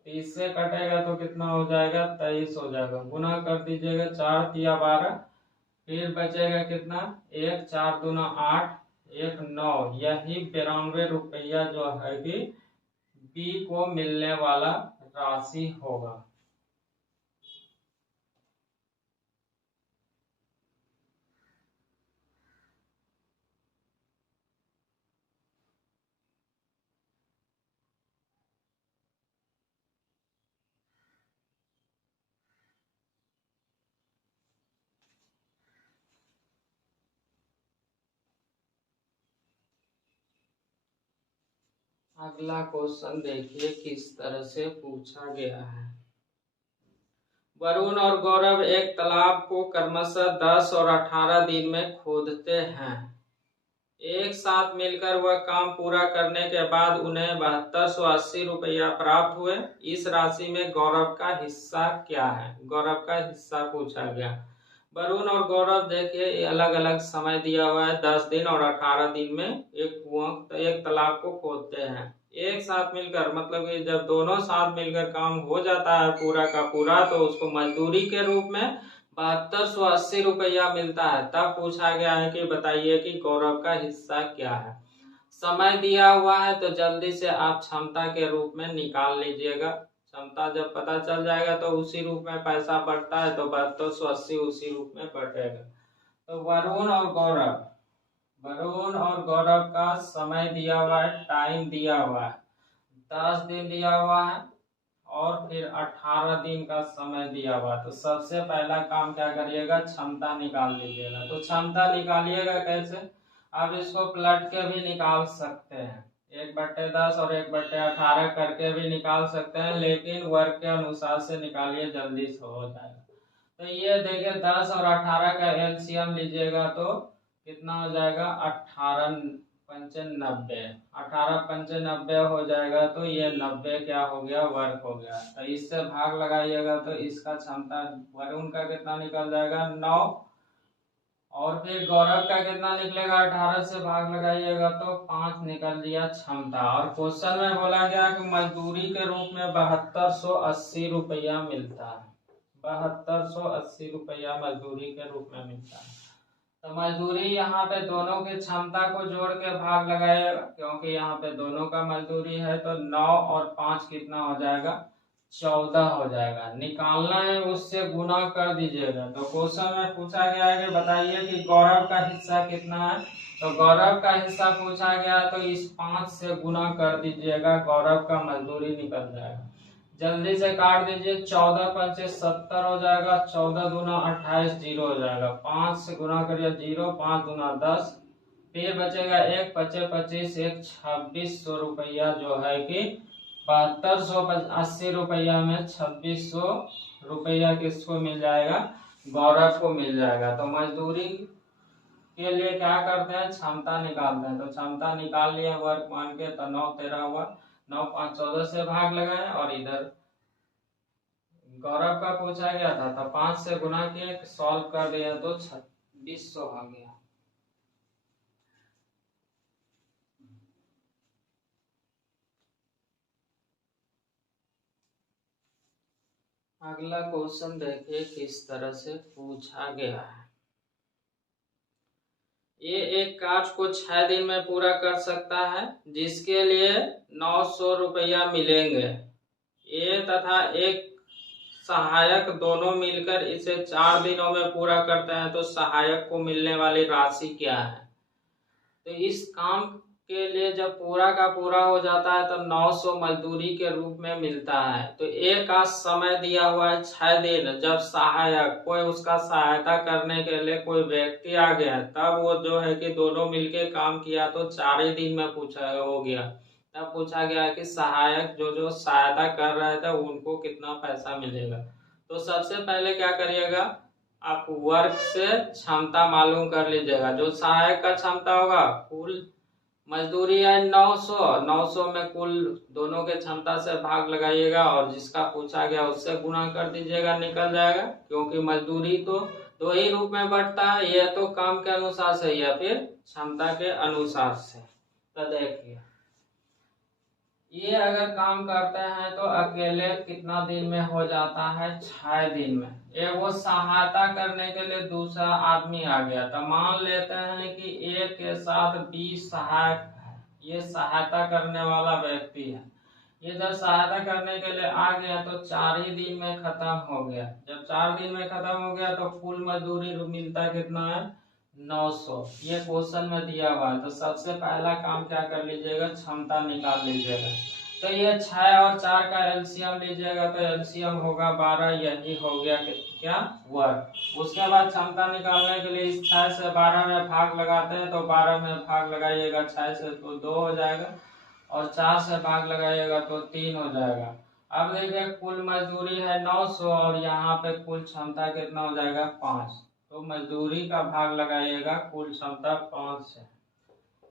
30 से कटेगा तो कितना हो जाएगा, 23 हो जाएगा। गुना कर दीजिएगा, 4 तिया 12, फिर बचेगा कितना, 1 4 दूना 8, 1 9, यही 92 रुपया जो है कि बी को मिलने वाला राशि होगा। अगला क्वेश्चन देखिए किस तरह से पूछा गया है। वरुण और गौरव एक तालाब को क्रमशः 10 और 18 दिन में खोदते हैं। एक साथ मिलकर वह काम पूरा करने के बाद उन्हें 7280 रुपया प्राप्त हुए। इस राशि में गौरव का हिस्सा क्या है, गौरव का हिस्सा पूछा गया। वरुण और गौरव देखिए अलग अलग समय दिया हुआ है, 10 दिन और 18 दिन में एक कुआं, एक तालाब को खोदते हैं। एक साथ मिलकर मतलब कि जब दोनों साथ मिलकर काम हो जाता है पूरा का पूरा तो उसको मजदूरी के रूप में 7280 रुपया मिलता है। तब पूछा गया है कि बताइए कि गौरव का हिस्सा क्या है। समय दिया हुआ है तो जल्दी से आप क्षमता के रूप में निकाल लीजिएगा। क्षमता जब पता चल जाएगा तो उसी रूप में पैसा बढ़ता है तो 7280 उसी रूप में बढ़ेगा। तो वरुण और गौरव का समय दिया हुआ है, टाइम दिया हुआ है, 10 दिन दिया हुआ है और फिर 18 दिन का समय दिया हुआ। तो सबसे पहला काम क्या करिएगा, क्षमता निकाल लीजिएगा। तो क्षमता निकालिएगा कैसे, आप इसको पलट के भी निकाल सकते हैं, 1/10 और 1/18 करके भी निकाल सकते हैं, लेकिन वर्ग के अनुसार से निकालिए, जल्दी से हो जाएगा। तो ये देखिए 10 और 18 का एलसीएम लीजिएगा तो कितना हो जाएगा, 18 पंचे 90, 18 पंचे 90 हो जाएगा। तो ये 90 क्या हो गया, वर्ग हो गया। तो इससे भाग लगाइएगा तो इसका क्षमता वरुण का कितना निकल जाएगा, 9, और फिर गौरव का कितना निकलेगा, 18 से भाग लगाइएगा तो 5 निकल दिया क्षमता। और क्वेश्चन में बोला गया कि मजदूरी के रूप में 7280 रुपया मिलता है, 7280 रुपया मजदूरी के रूप में मिलता है। तो मजदूरी यहाँ पे दोनों की क्षमता को जोड़ के भाग लगाएगा, क्योंकि यहाँ पे दोनों का मजदूरी है। तो 9 और 5 कितना हो जाएगा, 14 हो जाएगा। निकालना है उससे गुना कर दीजिएगा। तो क्वेश्चन में पूछा गया है कि बताइए कि गौरव का हिस्सा कितना है। तो गौरव का हिस्सा पूछा गया तो इस 5 से गुना कर दीजिएगा, गौरव का मजदूरी निकल जाएगा। जल्दी से काट दीजिए। 14 पंचे 70 हो जाएगा, 14 दूना 28, 0 हो जाएगा। 5 से गुना करिए 0, 5 दूना 10, फिर बचेगा 1, 25 25, 1 2600 रुपया जो है कि 7280 रुपया में 2600 रुपया किसको मिल जाएगा, गौरव को मिल जाएगा। तो मजदूरी के लिए क्या करते हैं, क्षमता निकालते हैं। तो क्षमता निकाल लिया वर्क मान के, तो 9 13 हुआ, 9 5 14 से भाग लगाए और इधर गौरव का पूछा गया था तो 5 से गुना किए, सॉल्व कर दिया तो 2600 आ गया। अगला क्वेश्चन देखिए किस तरह से पूछा गया है। ये एक कार्य को 6 दिन में पूरा कर सकता है, जिसके लिए 900 रुपया मिलेंगे। ये तथा एक सहायक दोनों मिलकर इसे 4 दिनों में पूरा करते हैं, तो सहायक को मिलने वाली राशि क्या है। तो इस काम के लिए जब पूरा का पूरा हो जाता है तो 900 मजदूरी के रूप में मिलता है। तो एक का समय दिया हुआ है 6 दिन, जब सहायक कोई उसका सहायता करने के लिए कोई व्यक्ति आ गया, तब वो जो है कि दोनों मिलके काम किया तो 4 ही दिन में पूछा हो गया। तब पूछा गया कि सहायक जो सहायता कर रहे थे उनको कितना पैसा मिलेगा। तो सबसे पहले क्या करिएगा, आप वर्क से क्षमता मालूम कर लीजिएगा। जो सहायक का क्षमता होगा, कुल मजदूरी है 900 में कुल दोनों के क्षमता से भाग लगाइएगा और जिसका पूछा गया उससे गुणा कर दीजिएगा, निकल जाएगा। क्योंकि मजदूरी तो 2 ही रूप में बढ़ता है, यह तो काम के अनुसार से या फिर क्षमता के अनुसार से। तो देखिए ये अगर काम करते हैं तो अकेले कितना दिन में हो जाता है, 6 दिन में। एक वो सहायता करने के लिए दूसरा आदमी आ गया, तो मान लेते हैं कि एक के साथ 20 सहायक है, ये सहायता करने वाला व्यक्ति है। ये जब सहायता करने के लिए आ गया तो 4 ही दिन में खत्म हो गया। जब 4 दिन में खत्म हो गया तो कुल मजदूरी मिलता कितना है, 900। ये क्वेश्चन में दिया हुआ है। तो सबसे पहला काम क्या कर लीजिएगा, क्षमता निकाल लीजिएगा। तो ये 6 और 4 का एलसीएम लीजिएगा, तो एलसीएम होगा 12, यही हो गया क्या, वर्क। उसके बाद क्षमता निकालने के लिए इस 6 से 12 में भाग लगाते हैं, तो 12 में भाग लगाइएगा 6 से तो 2 हो जाएगा और 4 से भाग लगाइएगा तो 3 हो जाएगा। अब देखिए कुल मजदूरी है 900 और यहाँ पे कुल क्षमता कितना हो जाएगा, 5। तो मजदूरी का भाग लगाइएगा कुल क्षमता 5 से।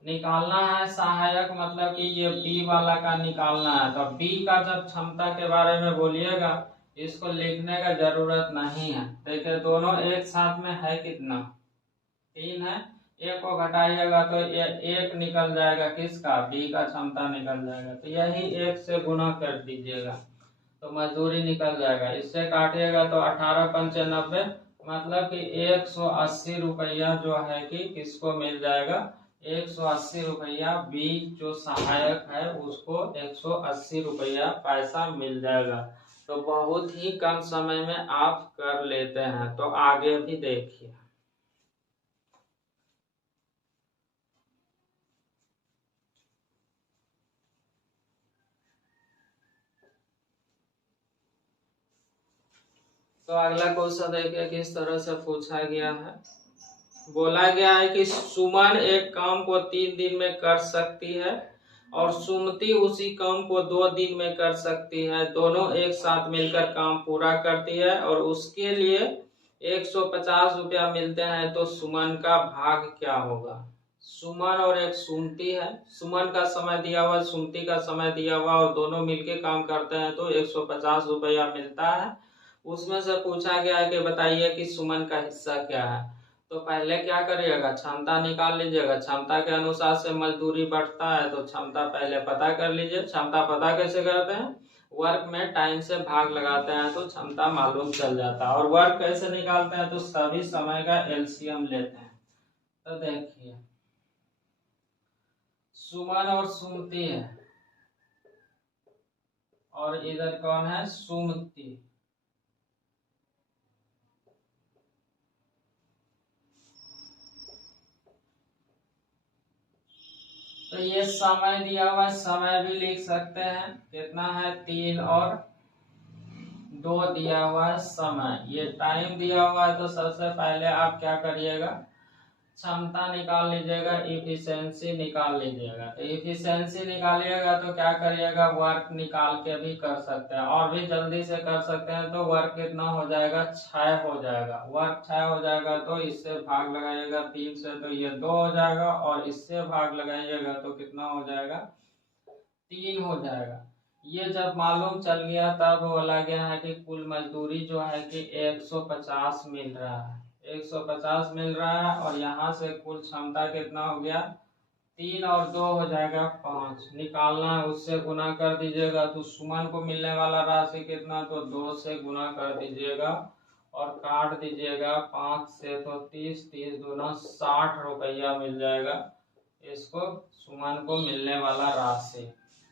निकालना है सहायक, मतलब कि ये बी वाला का निकालना है। तो बी का जब क्षमता के बारे में बोलिएगा, इसको लिखने का जरूरत नहीं है। देखिए दोनों एक साथ में है कितना, 3 है। एक को घटाइएगा तो ये 1 निकल जाएगा, किसका, बी का क्षमता निकल जाएगा। तो यही 1 से गुना कर दीजिएगा तो मजदूरी निकल जाएगा। इससे काटिएगा तो 18 पंचे 90, मतलब कि 180 रुपया जो है कि किसको मिल जाएगा, 180 रुपया बी जो सहायक है उसको 180 रुपया पैसा मिल जाएगा। तो बहुत ही कम समय में आप कर लेते हैं। तो आगे भी देखिए। तो अगला क्वेश्चन देखिए किस तरह से पूछा गया है। बोला गया है कि सुमन एक काम को 3 दिन में कर सकती है और सुमति उसी काम को 2 दिन में कर सकती है। दोनों एक साथ मिलकर काम पूरा करती है और उसके लिए 150 रुपया मिलते हैं। तो सुमन का भाग क्या होगा। सुमन और एक सुमति है, सुमन का समय दिया हुआ, सुमति का समय दिया हुआ और दोनों मिलके काम करते हैं तो 150 रुपया मिलता है। उसमें से पूछा गया है कि बताइए कि सुमन का हिस्सा क्या है। तो पहले क्या करिएगा, क्षमता निकाल लीजिएगा। क्षमता के अनुसार से मजदूरी बढ़ता है, तो क्षमता पहले पता कर लीजिए। क्षमता पता कैसे करते हैं, वर्क में टाइम से भाग लगाते हैं तो क्षमता मालूम चल जाता है। और वर्क कैसे निकालते हैं, तो सभी समय का एलसीएम लेते हैं। तो देखिए सुमन और सुमति है, और इधर कौन है, सुमति। तो ये समय दिया हुआ है, समय भी लिख सकते हैं, कितना है 3 और 2 दिया हुआ है समय। ये टाइम दिया हुआ है, तो सबसे पहले आप क्या करिएगा, क्षमता निकाल लीजिएगा, इफिशिएंसी निकाल लीजिएगा। तो इफिशिएंसी निकालिएगा तो क्या करिएगा, वर्क निकाल के भी कर सकते हैं और भी जल्दी से कर सकते हैं। तो वर्क कितना हो जाएगा, 6 हो जाएगा। वर्क 6 हो जाएगा तो इससे भाग लगाइएगा 3 से, तो ये 2 हो जाएगा, और इससे भाग लगाइएगा तो कितना हो जाएगा, 3 हो जाएगा। ये जब मालूम चल गया तब बोला गया है कि कुल मजदूरी जो है कि 150 मिल रहा है, 150 मिल रहा है। और यहाँ से कुल क्षमता कितना हो गया, 3 और 2 हो जाएगा 5। निकालना है, उससे गुना कर दीजिएगा। तो सुमन को मिलने वाला राशि कितना, तो 2 से गुना कर दीजिएगा और काट दीजिएगा 5 से, तो 30, 30 दूना 60 रुपया मिल जाएगा इसको, सुमन को मिलने वाला राशि।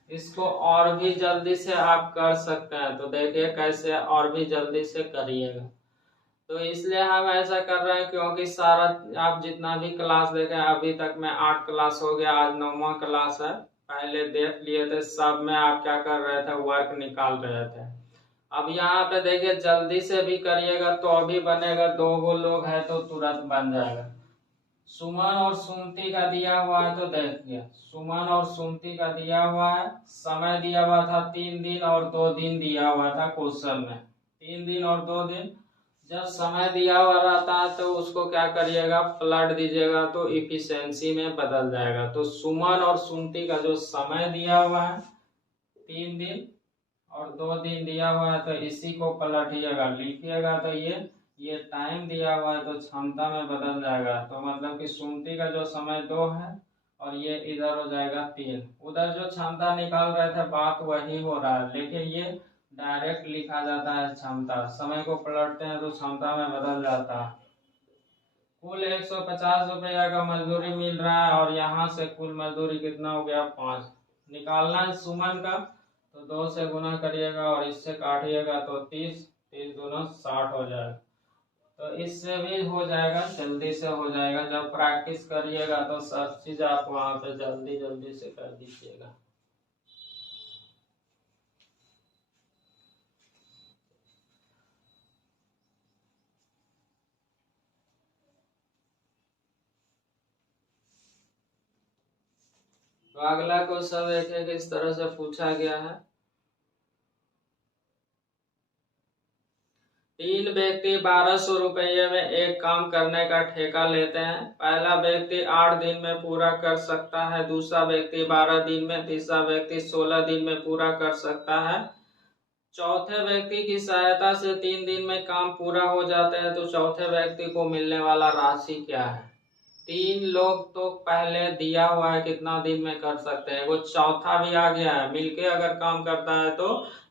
इसको और भी जल्दी से आप कर सकते हैं, तो देखिए कैसे और भी जल्दी से करिएगा। तो इसलिए हम ऐसा कर रहे हैं क्योंकि सारा आप जितना भी क्लास देखे अभी तक में 8 क्लास हो गया, आज 9वां क्लास है। पहले देख लिए थे, सब में आप क्या कर रहे थे, वर्क निकाल रहे थे। अब यहाँ पे देखिए जल्दी से भी करिएगा तो अभी बनेगा, 2 लोग हैं तो तुरंत बन जाएगा। सुमन और सुमति का दिया हुआ है, तो देखिए सुमन और सुमति का दिया हुआ है, समय दिया हुआ था 3 दिन और 2 दिन दिया हुआ था क्वेश्चन में, 3 दिन और 2 दिन। जब समय दिया हुआ रहता है तो उसको क्या करिएगा, पलट दीजिएगा तो इफिशिएंसी में बदल जाएगा। तो सुमन और सुमति का जो समय दिया हुआ है 3 दिन और 2 दिन दिया हुआ है, तो इसी को पलटिएगा, लिखिएगा तो ये टाइम दिया हुआ है तो क्षमता में बदल जाएगा। तो मतलब कि सुमति का जो समय 2 है और ये इधर हो जाएगा 3। उधर जो क्षमता निकाल रहे थे बात वही हो रहा है, लेकिन ये डायरेक्ट लिखा जाता है क्षमता, समय को पलटते हैं तो क्षमता में बदल जाता है। कुल 150 रुपया का मजदूरी मिल रहा है और यहाँ से कुल मजदूरी कितना हो गया, 5। निकालना है सुमन का, तो 2 से गुना करिएगा और इससे काटिएगा तो 30, 30 दूना 60 हो जाएगा। तो इससे भी हो जाएगा, जल्दी से हो जाएगा। जब प्रैक्टिस करिएगा तो सब चीज आप वहां पे जल्दी जल्दी से कर दीजिएगा। तो अगला क्वेश्चन देखिए किस तरह से पूछा गया है। 3 व्यक्ति 1200 रुपये में एक काम करने का ठेका लेते हैं। पहला व्यक्ति 8 दिन में पूरा कर सकता है, दूसरा व्यक्ति 12 दिन में, तीसरा व्यक्ति 16 दिन में पूरा कर सकता है। चौथे व्यक्ति की सहायता से 3 दिन में काम पूरा हो जाता है, तो चौथे व्यक्ति को मिलने वाला राशि क्या है। 3 लोग तो पहले दिया हुआ है कितना दिन में कर सकते हैं, वो चौथा भी आ गया है, मिलके अगर काम करता है तो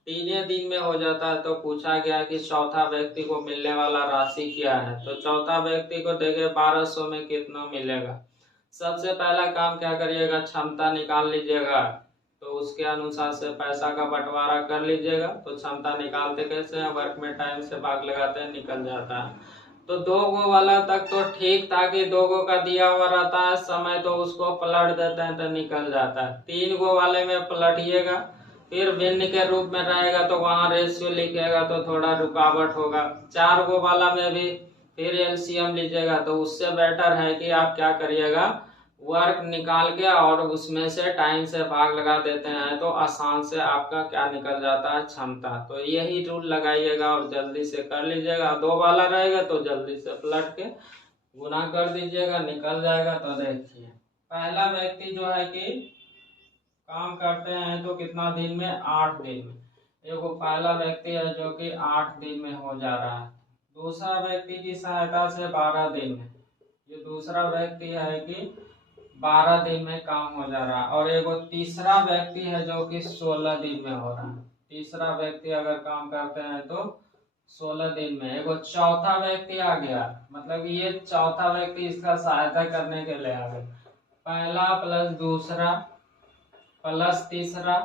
3 दिन में हो जाता है। तो पूछा गया कि चौथा व्यक्ति को मिलने वाला राशि क्या है। तो चौथा व्यक्ति को देखिए 1200 में कितना मिलेगा। सबसे पहला काम क्या करिएगा, क्षमता निकाल लीजिएगा, तो उसके अनुसार से पैसा का बंटवारा कर लीजिएगा। तो क्षमता निकालते कैसे हैं, वर्क में टाइम से भाग लगाते हैं, निकल जाता है। तो 2 गो वाला तक तो ठीक था कि 2 गो का दिया हुआ रहता है समय, तो उसको पलट देते हैं तो निकल जाता है। 3 गो वाले में पलटिएगा, फिर भिन्न के रूप में रहेगा तो वहां रेशियो लिखेगा तो थोड़ा रुकावट होगा। 4 गो वाला में भी फिर एलसीएम लीजिएगा, तो उससे बेटर है कि आप क्या करिएगा, वर्क निकाल के और उसमें से टाइम से भाग लगा देते हैं, तो आसान से आपका क्या निकल जाता है, क्षमता। तो यही रूल लगाइएगा और जल्दी से कर लीजिएगा। 2 वाला रहेगा तो जल्दी से पलट के गुना कर दीजिएगा, निकल जाएगा। तो देखिए पहला व्यक्ति जो है कि काम करते हैं तो कितना दिन में, 8 दिन में। देखो पहला व्यक्ति है जो कि 8 दिन में हो जा रहा है। दूसरा व्यक्ति की सहायता से 12 दिन में, ये दूसरा व्यक्ति है कि 12 दिन में काम हो जा रहा है। और एक तीसरा व्यक्ति है जो कि 16 दिन में हो रहा है। तीसरा व्यक्ति अगर काम करते हैं तो 16 दिन में। एक चौथा व्यक्ति आ गया, मतलब ये चौथा व्यक्ति इसका सहायता करने के लिए आ गया। पहला प्लस दूसरा प्लस तीसरा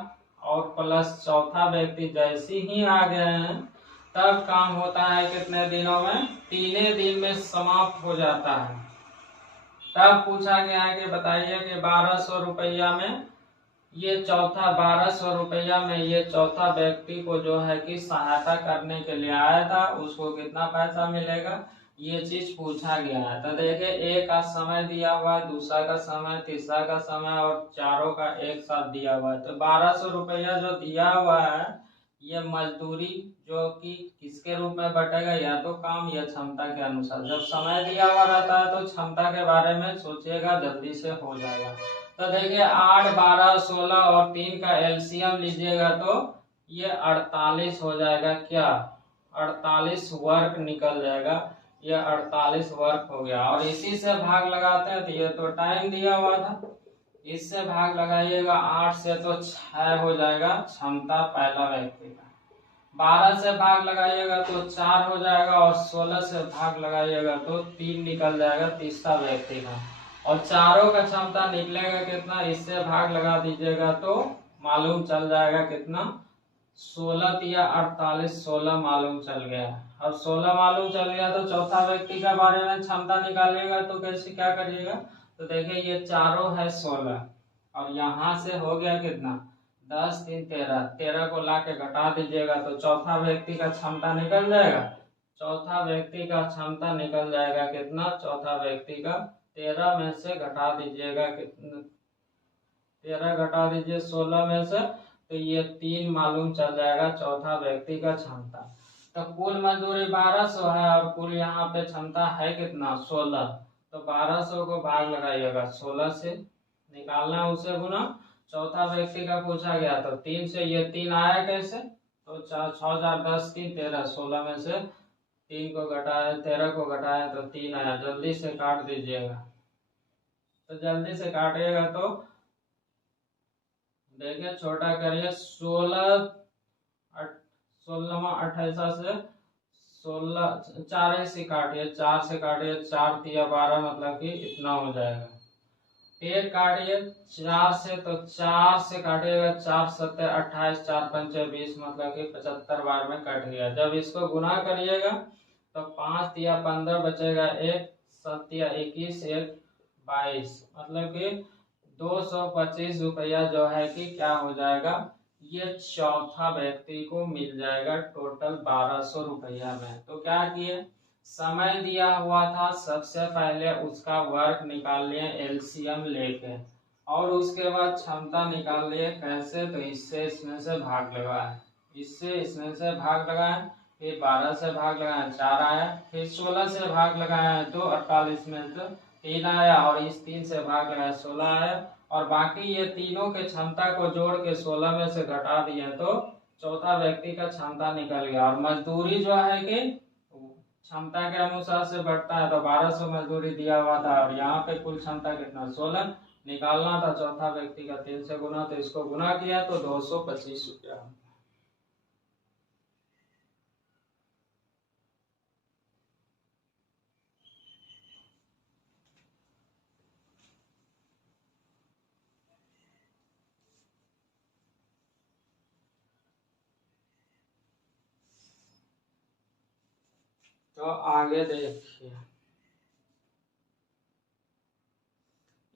और प्लस चौथा व्यक्ति जैसे ही आ गए हैं तब काम होता है कितने दिनों में, 3 दिन में समाप्त हो जाता है। तब पूछा गया है कि बताइए कि 1200 रुपया में ये चौथा 1200 रुपया में ये चौथा व्यक्ति को जो है कि सहायता करने के लिए आया था उसको कितना पैसा मिलेगा, ये चीज पूछा गया है। तो देखिए एक का समय दिया हुआ है, दूसरा का समय, तीसरा का समय और चारों का एक साथ दिया हुआ है। तो 1200 रुपया जो दिया हुआ है ये मजदूरी जो कि किसके रूप में बटेगा, या तो काम या क्षमता के अनुसार। जब समय दिया हुआ रहता है तो क्षमता के बारे में सोचिएगा, जल्दी से हो जाएगा। तो देखिए 8, 12, 16 और 3 का एलसीएम लीजिएगा तो ये 48 हो जाएगा। क्या 48 वर्क निकल जाएगा, ये 48 वर्क हो गया। और इसी से भाग लगाते हैं तो ये तो टाइम दिया हुआ था, इससे भाग लगाइएगा 8 से तो 6 हो जाएगा क्षमता पहला व्यक्ति का। 12 से भाग लगाइएगा तो 4 हो जाएगा और 16 से भाग लगाइएगा तो 3 निकल जाएगा तीसरा व्यक्ति का। और चारों का क्षमता निकलेगा कितना, इससे भाग लगा दीजिएगा तो मालूम चल जाएगा कितना, 16 या 48, 16 मालूम चल गया। अब 16 मालूम चल गया तो चौथा व्यक्ति के बारे में क्षमता निकालिएगा तो कैसे क्या करिएगा, तो देखिए ये चारों है 16 और यहाँ से हो गया कितना 10, 3, 13, 13 को ला के घटा दीजिएगा तो चौथा व्यक्ति का क्षमता निकल जाएगा। चौथा व्यक्ति का क्षमता निकल जाएगा कितना, चौथा व्यक्ति का 13 में से घटा दीजिएगा कितना, 13 घटा दीजिए 16 में से तो ये 3 मालूम चल जाएगा चौथा व्यक्ति का क्षमता। तो कुल मजदूरी 1200 है और कुल यहाँ पे क्षमता है कितना 16। तो 1200 को भाग लगाइएगा 16 से, निकालना उसे गुना। चौथा व्यक्ति का पूछा गया तो 3 से, ये 3 आया कैसे, तो 4, 6, 4, 10, 3, 13, 16 में से 3 को घटाया, 13 को घटाया तो 3 आया। जल्दी से काट दीजिएगा, तो जल्दी से काटिएगा तो देखिए छोटा करिए 16, 16 28 से 16, 4 से काटिए, 4 से काटिए, 4 तिया 12 मतलब कि इतना हो जाएगा। फिर काटिए 4 से, तो 4 से काटिएगा 4 7 28, 4 5 20 मतलब कि 75 बार में कट गया। जब इसको गुना करिएगा तो 5 तिया 15 बचेगा, 1 7 तिया 21, 1 22 मतलब कि 225 रुपया जो है कि क्या हो जाएगा, ये चौथा व्यक्ति को मिल जाएगा टोटल 1200 रुपया में। तो क्या किए, समय दिया हुआ था सबसे पहले उसका वर्क निकाल लिए एलसीएम लेके, और उसके बाद क्षमता निकाल लिए कैसे, तो इससे इसमें से भाग लगाए, इससे इसमें से भाग लगाए, फिर 12 से भाग लगाए 4 आया, फिर 16 से भाग लगाए तो 48 में से 3 आया, और इस 3 से भाग लगाए 16 आया, और बाकी ये तीनों के क्षमता को जोड़ के 16 में से घटा दिए तो चौथा व्यक्ति का क्षमता निकल गया। और मजदूरी जो है कि क्षमता के अनुसार से बढ़ता है, तो 1200 मजदूरी दिया हुआ था और यहाँ पे कुल क्षमता कितना 16 निकालना था चौथा व्यक्ति का, 3 से गुना, तो इसको गुना किया तो 225 रुपया। तो आगे देखिए,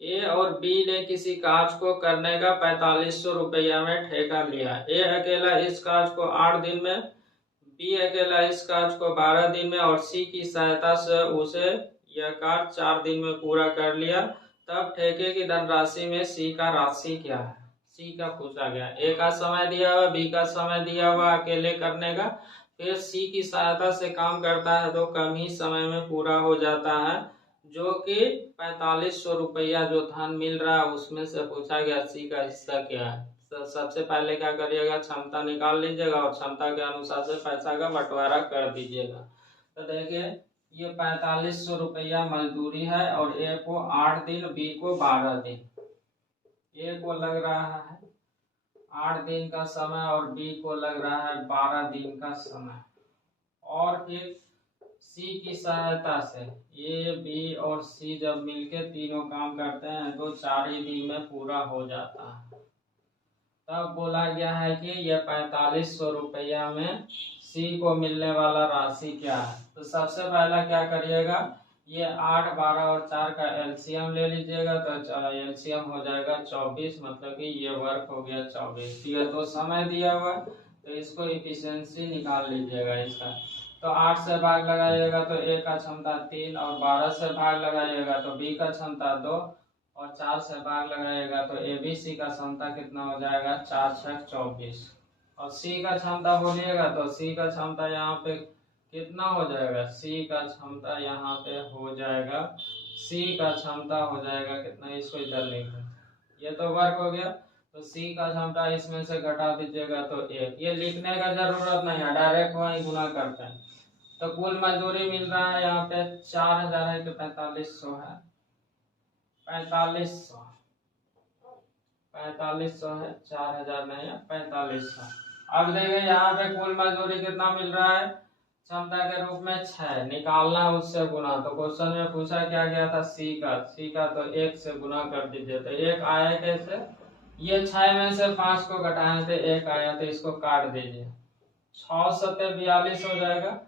ए और बी ने किसी कार्य को करने का 4500 रुपया में ठेका लिया। ए अकेला इस कार्य को 8 दिन में, बी अकेला इस कार्य को 12 दिन में और सी की सहायता से उसे यह कार्य 4 दिन में पूरा कर लिया। तब ठेके की धनराशि में सी का राशि क्या है, सी का पूछा गया। ए का समय दिया हुआ, बी का समय दिया हुआ अकेले करने का, फिर सी की सहायता से काम करता है तो कम ही समय में पूरा हो जाता है, जो कि 4500 रुपया जो धन मिल रहा है उसमें से पूछा गया सी का हिस्सा क्या है। तो सबसे पहले क्या करिएगा, क्षमता निकाल लीजिएगा और क्षमता के अनुसार से पैसा का बंटवारा कर दीजिएगा। तो देखिए ये 4500 रुपया मजदूरी है और ए को 8 दिन, बी को 12 दिन। ए को लग रहा है 8 दिन का समय और बी को लग रहा है 12 दिन का समय। और फिर सी की सहायता से ए, बी और सी जब मिलके तीनों काम करते हैं तो 4 ही दिन में पूरा हो जाता है। तब बोला गया है कि ये 4500 रुपया में सी को मिलने वाला राशि क्या है। तो सबसे पहला क्या करिएगा, ये 8, 12 और 4 का एलसीएम ले लीजिएगा। तो एलसीएम हो जाएगा 24, मतलब कि ये वर्क हो गया 24। ये तो समय दिया हुआ है, तो इसको इफिशियंसी निकाल लीजिएगा इसका। तो 8 से भाग लगाइएगा तो ए का क्षमता 3, और 12 से भाग लगाइएगा तो बी का क्षमता 2, और 4 से भाग लगाइएगा तो एबीसी का क्षमता कितना हो जाएगा, 4 6 24। और सी का क्षमता बोलिएगा तो सी का क्षमता यहाँ पे कितना हो जाएगा, सी का क्षमता यहाँ पे हो जाएगा, सी का क्षमता हो जाएगा कितना, इसको इधर लिखें, ये तो वर्क हो गया। तो सी का क्षमता इसमें से घटा दीजिएगा तो 1। ये लिखने का जरूरत नहीं है, डायरेक्ट वहीं गुना करते हैं। तो कुल मजदूरी मिल रहा है यहाँ पे 4000 है कि 4500 है, 4500 है, 4000 नहीं है, 4500। अब देखिए यहाँ पे कुल मजदूरी कितना मिल रहा है, क्षमता के रूप में 6, निकालना है उससे गुना। तो क्वेश्चन में पूछा क्या गया था, सी का तो 1 से गुना कर दीजिए। तो 1 आया कैसे, ये 6 में से 5 को घटाए थे 1 आया, तो इसको काट दीजिए, 6 7 42 हो जाएगा।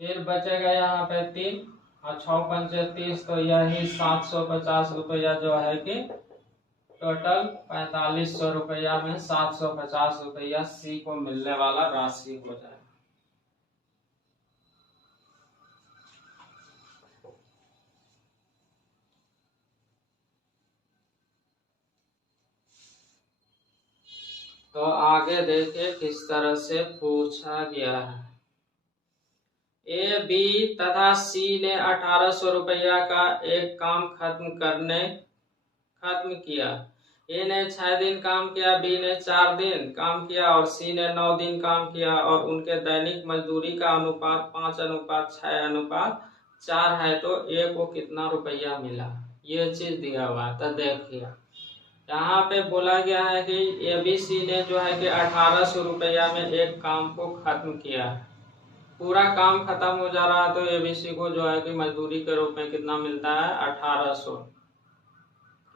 फिर बचेगा यहाँ पे 3 और 6 पंचे 30, तो यही 750 रुपया जो है कि टोटल 4500 रुपया में 750 रुपया सी को मिलने वाला राशि हो जाएगा। तो आगे देखिए किस तरह से पूछा गया है। ए, बी तथा सी ने 1800 रुपया का एक काम खत्म किया। ए ने 6 दिन काम किया, बी ने 4 दिन काम किया और सी ने 9 दिन काम किया, और उनके दैनिक मजदूरी का अनुपात 5:6:4 है। तो ए को कितना रुपया मिला, ये चीज दिया हुआ है। तो देखिए यहाँ पे बोला गया है कि एबीसी ने जो है कि 1800 रुपया में एक काम को खत्म किया है, पूरा काम खत्म हो जा रहा है। तो एबीसी को जो है कि मजदूरी के रूप में कितना मिलता है, 1800।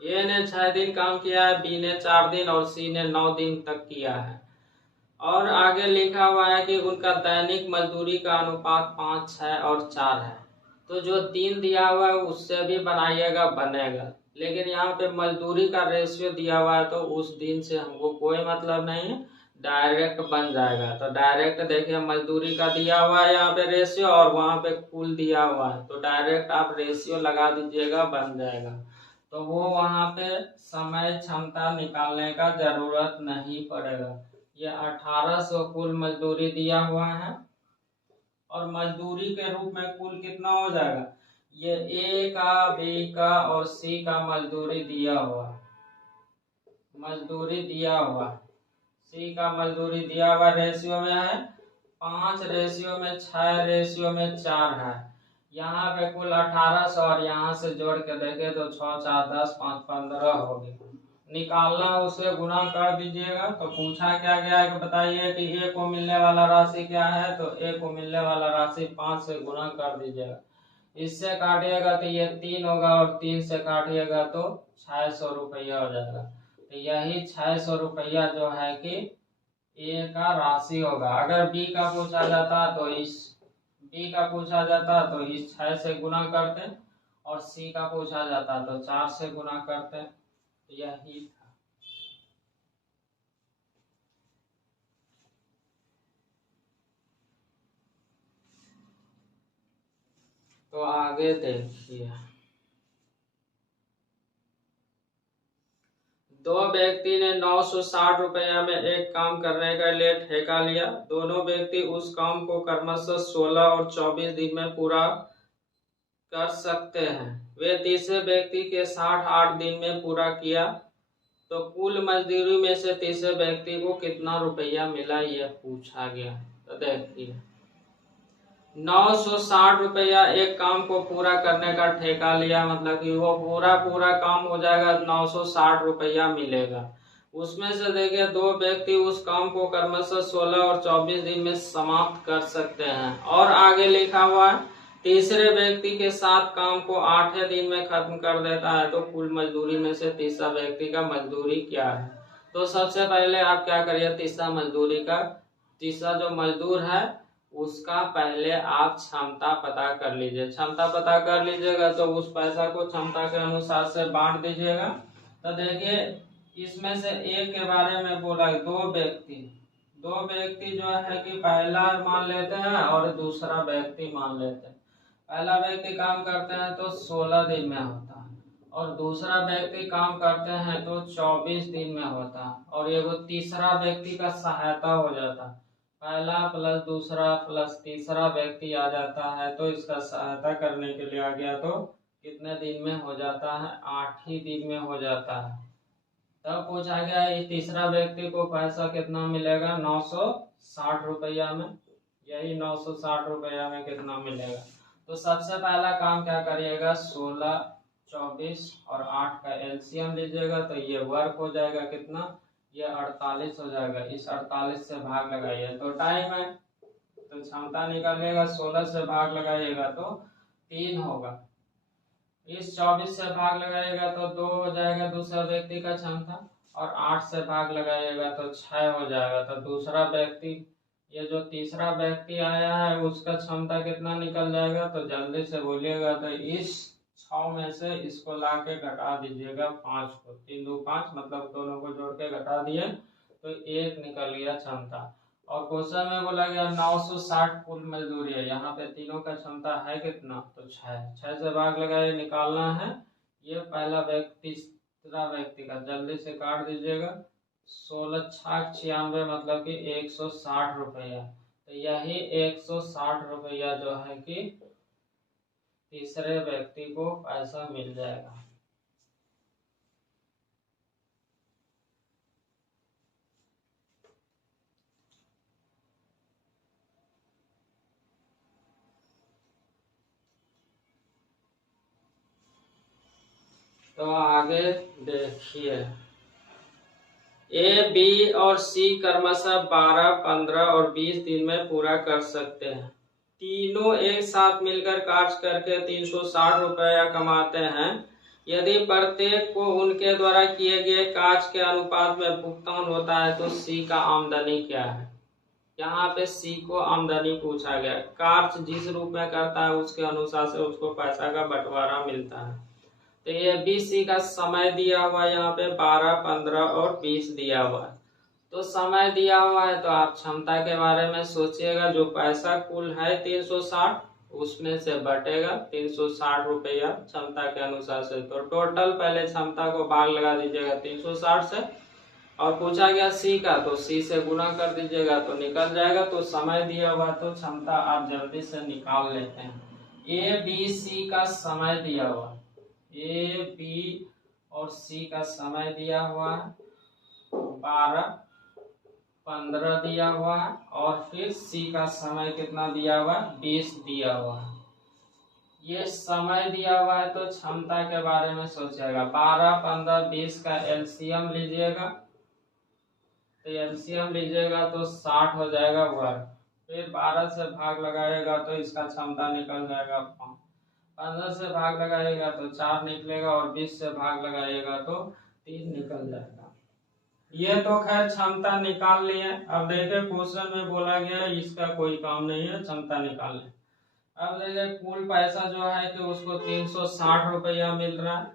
ए ने 6 दिन काम किया है, बी ने 4 दिन और सी ने 9 दिन तक किया है। और आगे लिखा हुआ है कि उनका दैनिक मजदूरी का अनुपात 5, 6 और 4 है। तो जो 3 दिया हुआ है उससे भी बनाइएगा, बनेगा, लेकिन यहाँ पे मजदूरी का रेशियो दिया हुआ है तो उस दिन से हमको कोई मतलब नहीं है, डायरेक्ट बन जाएगा। तो डायरेक्ट देखिए मजदूरी का दिया हुआ है यहाँ पे रेशियो, और वहाँ पे कुल दिया हुआ है, तो डायरेक्ट आप रेशियो लगा दीजिएगा, बन जाएगा। तो वो वहाँ पे समय क्षमता निकालने का जरूरत नहीं पड़ेगा। ये 1800 कुल मजदूरी दिया हुआ है, और मजदूरी के रूप में कुल कितना हो जाएगा, ये ए का, बी का और सी का मजदूरी दिया हुआ, सी का मजदूरी दिया हुआ रेशियो में है 5, रेशियो में 6, रेशियो में 4 है। यहाँ पे कुल 1800 और यहाँ से जोड़ के देखे तो 6 4 10 5 15 हो गया। निकालना उसे गुना कर दीजिएगा। तो पूछा क्या गया है कि बताइए कि ए को मिलने वाला राशि क्या है। तो ए को मिलने वाला राशि 5 से गुना कर दीजिएगा। इससे काटिएगा तो ये 3 होगा, और 3 से काटिएगा तो 600 रुपया हो जाएगा। तो यही 600 रुपया जो है कि ए का राशि होगा। अगर बी का पूछा जाता तो इस 6 से गुना करते, और सी का पूछा जाता तो 4 से गुना करते। यही था। तो आगे देखिए, 2 व्यक्ति ने 960 रुपया में एक काम करने के लिए ठेका लिया। दोनों व्यक्ति उस काम को क्रमशः 16 और 24 दिन में पूरा कर सकते हैं। वे तीसरे व्यक्ति के 8 दिन में पूरा किया। तो कुल मजदूरी में से तीसरे व्यक्ति को कितना रुपया मिला, यह पूछा गया। तो देखिए 960 रुपया एक काम को पूरा करने का ठेका लिया, मतलब कि वो पूरा काम हो जाएगा, 960 रुपया मिलेगा। उसमें से देखिए 2 व्यक्ति उस काम को क्रमशः 16 और 24 दिन में समाप्त कर सकते हैं। और आगे लिखा हुआ है तीसरे व्यक्ति के साथ काम को 8वें दिन में खत्म कर देता है। तो कुल मजदूरी में से तीसरा व्यक्ति का मजदूरी क्या है। तो सबसे पहले आप क्या करिए, तीसरा जो मजदूर है उसका पहले आप क्षमता पता कर लीजिए। क्षमता पता कर लीजिएगा तो उस पैसा को क्षमता के अनुसार से बांट दीजिएगा। तो देखिए इसमें से एक के बारे में बोला, दो व्यक्ति जो है कि पहला मान लेते हैं और दूसरा व्यक्ति मान लेते हैं। पहला व्यक्ति काम करते हैं तो 16 दिन में होता है और दूसरा व्यक्ति काम करते हैं तो 24 दिन में होता है, और ये वो तीसरा व्यक्ति का सहायता हो जाता है। पहला प्लस दूसरा प्लस तीसरा व्यक्ति आ जाता है तो इसका सहायता करने के लिए आ गया तो कितने दिन में हो जाता है, 8 ही दिन में हो जाता है। तब पूछा गया इस तीसरा व्यक्ति को पैसा कितना मिलेगा, 960 रुपया में। यही 960 रुपया में कितना मिलेगा। तो सबसे पहला काम क्या करिएगा, 16, 24 और 8 का एलसीएम लीजिएगा तो ये वर्क हो जाएगा कितना, ये 48 हो जाएगा। इस 48 से भाग लगाइए तो टाइम है तो क्षमता निकालिएगा, 16 से भाग लगाइएगा तो 3 होगा। इस 24 से भाग लगाइएगा तो 2 हो जाएगा दूसरा व्यक्ति का क्षमता, और 8 से भाग लगाइएगा तो 6 हो जाएगा। तो दूसरा व्यक्ति, ये जो तीसरा व्यक्ति आया है उसका क्षमता कितना निकल जाएगा, तो जल्दी से बोलिएगा। तो इस 6 में से इसको ला के घटा दीजिएगा 5 को, 3 2 5 मतलब दोनों को जोड़ के घटा दिए तो 1 निकल गया क्षमता। और क्वेश्चन में बोला गया 960 कुल मजदूरी है, यहाँ पे तीनों का क्षमता है कितना, तो 6 से भाग लगाए निकालना है। ये पहला व्यक्ति तीसरा व्यक्ति का, जल्दी से काट दीजिएगा। 16 6 96 मतलब कि 160 रुपया। तो यही 160 रुपया जो है कि तीसरे व्यक्ति को पैसा मिल जाएगा। तो आगे देखिए, ए, बी और सी क्रमशः 12, 15 और 20 दिन में पूरा कर सकते हैं। तीनों एक साथ मिलकर कार्य करके 360 रुपया कमाते हैं। यदि प्रत्येक को उनके द्वारा किए गए कार्य के अनुपात में भुगतान होता है तो सी का आमदनी क्या है। यहाँ पे सी को आमदनी पूछा गया। कार्य जिस रूप में करता है उसके अनुसार से उसको पैसा का बंटवारा मिलता है। तो ये बीसी का समय दिया हुआ है, यहाँ पे 12, 15 और 20 दिया हुआ है। तो समय दिया हुआ है तो आप क्षमता के बारे में सोचिएगा। जो पैसा कुल है 360, उसमें से बटेगा 360 रुपया क्षमता के अनुसार से। तो टोटल पहले क्षमता को भाग लगा दीजिएगा 360 से, और पूछा गया सी का तो सी से गुना कर दीजिएगा तो निकल जाएगा। तो समय दिया हुआ तो क्षमता आप जल्दी से निकाल लेते हैं। ए, बी, सी का समय दिया हुआ, ए, बी और सी का समय दिया हुआ है 12, 15 दिया हुआ है, और फिर सी का समय कितना दिया हुआ है, 20 दिया हुआ है। ये समय दिया हुआ है तो क्षमता के बारे में सोचेगा। 12, 15, 20 का एलसीएम लीजिएगा, तो एलसीएम लीजिएगा तो 60 हो जाएगा वर्ग। फिर 12 से भाग लगाएगा तो इसका क्षमता निकल जाएगा 5। 15 से भाग लगाएगा तो 4 निकलेगा, और 20 से भाग लगाएगा तो 3 निकल जाएगा। ये तो खैर क्षमता निकाल लिए। अब देखिए क्वेश्चन में बोला गया इसका कोई काम नहीं है क्षमता निकालने। अब देखिए कुल पैसा जो है कि उसको 360 रुपया मिल रहा है।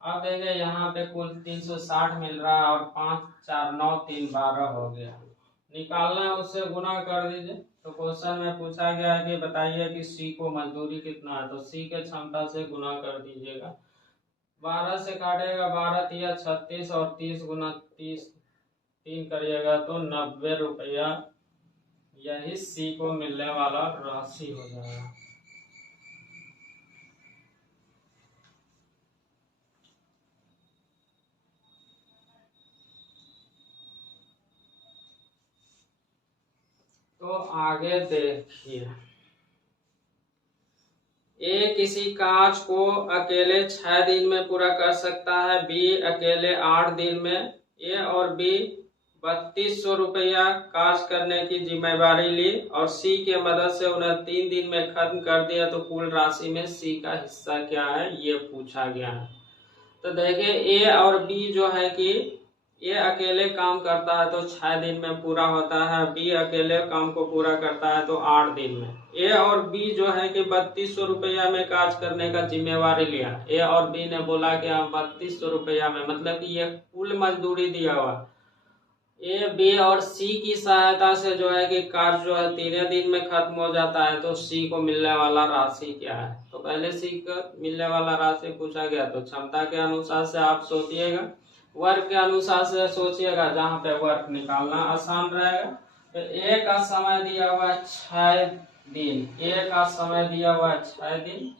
अब देखिए यहाँ पे कुल 360 मिल रहा है, और 5 4 9 3 12 हो गया। निकालना है उससे गुना कर दीजिए। तो क्वेश्चन में पूछा गया है कि बताइए कि सी को मजदूरी कितना है, तो सी के क्षमता से गुना कर दीजिएगा। 12 से काटेगा, 12 तिया 36, और 30 गुना 30 3 करिएगा तो 90 रुपया यही सी को मिलने वाला राशि हो जाएगा। तो आगे देखिए, ए किसी काज को अकेले 6 दिन में पूरा कर सकता है, बी अकेले 8 दिन में। ए और बी 3200 रुपया काज करने की जिम्मेवारी ली, और सी के मदद से उन्हें 3 दिन में खत्म कर दिया। तो कुल राशि में सी का हिस्सा क्या है ये पूछा गया है। तो देखिए ए और बी जो है कि ए अकेले काम करता है तो 6 दिन में पूरा होता है, बी अकेले काम को पूरा करता है तो 8 दिन में। ए और बी जो है कि 3200 रुपया में काज करने का जिम्मेवारी लिया। ए और बी ने बोला कि हम 3200 रुपया में, मतलब कि ये कुल मजदूरी दिया हुआ। ए बी और सी की सहायता से जो है कि कार्य जो है 3 दिन में खत्म हो जाता है, तो सी को मिलने वाला राशि क्या है? तो पहले सी को मिलने वाला राशि पूछा गया, तो क्षमता के अनुसार से आप सोचिएगा, वर्क के अनुसार से सोचिएगा, जहाँ पे वर्क निकालना आसान रहेगा। तो ए का समय दिया हुआ है 6 दिन, ए का समय दिया हुआ है 6 दिन,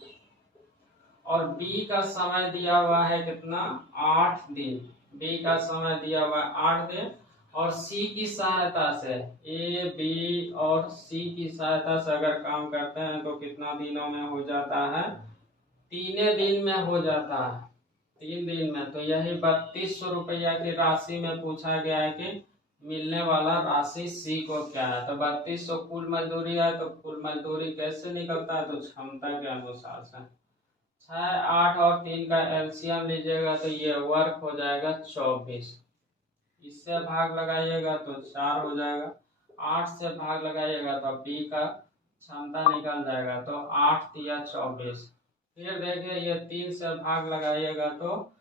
और बी का समय दिया हुआ है कितना? 8 दिन। बी का समय दिया हुआ है 8 दिन, और सी की सहायता से, ए बी और सी की सहायता से अगर काम करते हैं तो कितना दिनों में हो जाता है? 3 दिन में हो जाता है, 3 दिन में। तो यही 3200 रुपया की राशि में पूछा गया है कि मिलने वाला राशि सी को क्या है। तो 3200 कुल मजदूरी है, तो कुल मजदूरी कैसे निकलता है? तो क्षमता के अनुसार से 6, 8 और 3 का एलसीएम लीजिएगा तो ये वर्क हो जाएगा 24। इससे भाग लगाइएगा तो 4 हो जाएगा। 8 से भाग लगाइएगा तो बी का क्षमता निकल जाएगा, तो 8 तिया 24। फिर देखिए ये 3 से भाग लगाइएगा तो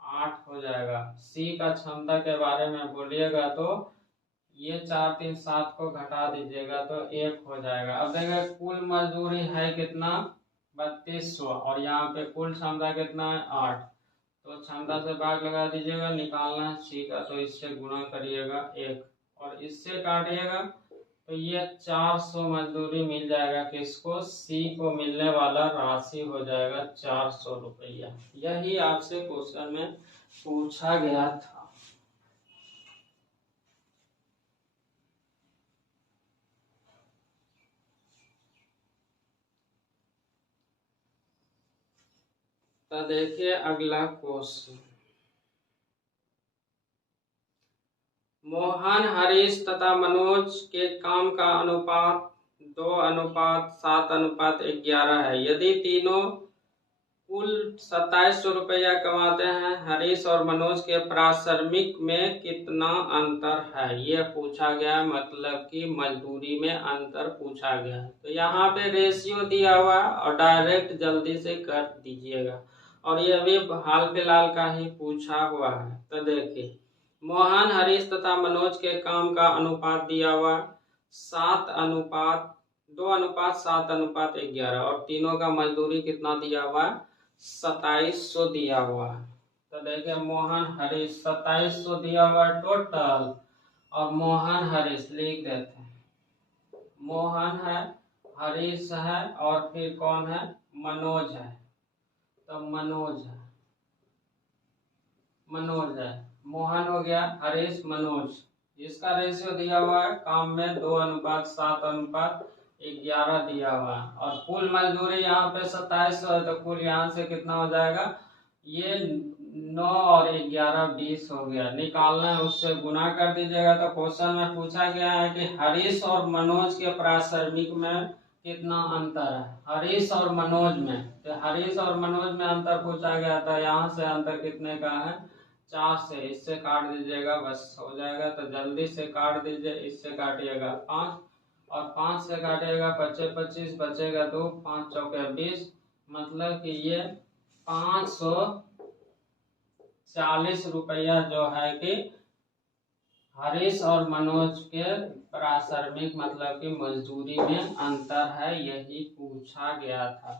8 हो जाएगा। सी का क्षमता के बारे में बोलिएगा तो ये 4 3 7 को घटा दीजिएगा तो 1 हो जाएगा। अब देखिए कुल मजदूरी है कितना? 3200, और यहाँ पे कुल क्षमता कितना है? 8। तो क्षमता से भाग लगा दीजिएगा, निकालना है सी का, तो इससे गुणा करिएगा 1 और इससे काटिएगा, तो ये 400 मजदूरी मिल जाएगा किसको? सी को मिलने वाला राशि हो जाएगा 400 रुपया। यही आपसे क्वेश्चन में पूछा गया था। तो देखिए अगला क्वेश्चन, मोहन, हरीश तथा मनोज के काम का अनुपात 2:7:11 है। यदि तीनों कुल 2700 रुपया कमाते हैं, हरीश और मनोज के पारिश्रमिक में कितना अंतर है? ये पूछा गया, मतलब कि मजदूरी में अंतर पूछा गया है। तो यहाँ पे रेशियो दिया हुआ है और डायरेक्ट जल्दी से कर दीजिएगा, और ये अभी हाल फिलहाल का ही पूछा हुआ है। तो देखिए मोहन, हरीश तथा मनोज के काम का अनुपात दिया हुआ 2:7:11, और तीनों का मजदूरी कितना दिया हुआ है? 2700 दिया हुआ है। तो देखिए मोहन हरीश 2700 दिया हुआ है टोटल, और मोहन हरीश लिख देते हैं, मोहन है, हरीश है, और फिर कौन है? मनोज है। तो मनोज है, मोहन हो गया, हरीश, मनोज, इसका रेशियो दिया हुआ है काम में 2:7:11 दिया हुआ है, और कुल मजदूरी यहाँ पे 2700 है, तो कुल यहाँ से कितना हो जाएगा? ये 9 और 11 20 हो गया। निकालना है, उससे गुना कर दीजिएगा। तो क्वेश्चन में पूछा गया है कि हरीश और मनोज के पारिश्रमिक में कितना अंतर है? हरीश और मनोज में, तो हरीश और मनोज में अंतर पूछा गया था। यहाँ से अंतर कितने का है? 4 से, इससे काट दीजिएगा बस हो जाएगा। तो जल्दी से काट दीजिए, इससे काटिएगा 5 और 5 से काटिएगा 25 25 बचेगा 2, 5 चौके 20, मतलब कि ये 540 रुपया जो है कि हरीश और मनोज के पारिश्रमिक मतलब कि मजदूरी में अंतर है, यही पूछा गया था।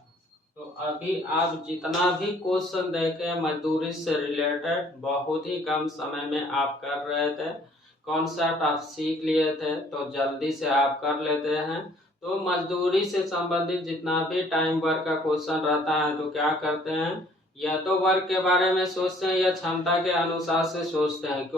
तो अभी आप जितना भी क्वेश्चन देखे मजदूरी से रिलेटेड बहुत ही कम समय में आप कर रहे थे, कॉन्सेप्ट आप सीख लिए थे, तो जल्दी से आप कर लेते हैं। तो मजदूरी से संबंधित जितना भी टाइम वर्क का क्वेश्चन रहता है तो क्या करते हैं, या तो वर्क के बारे में सोचते हैं या क्षमता के अनुसार से सोचते हैं।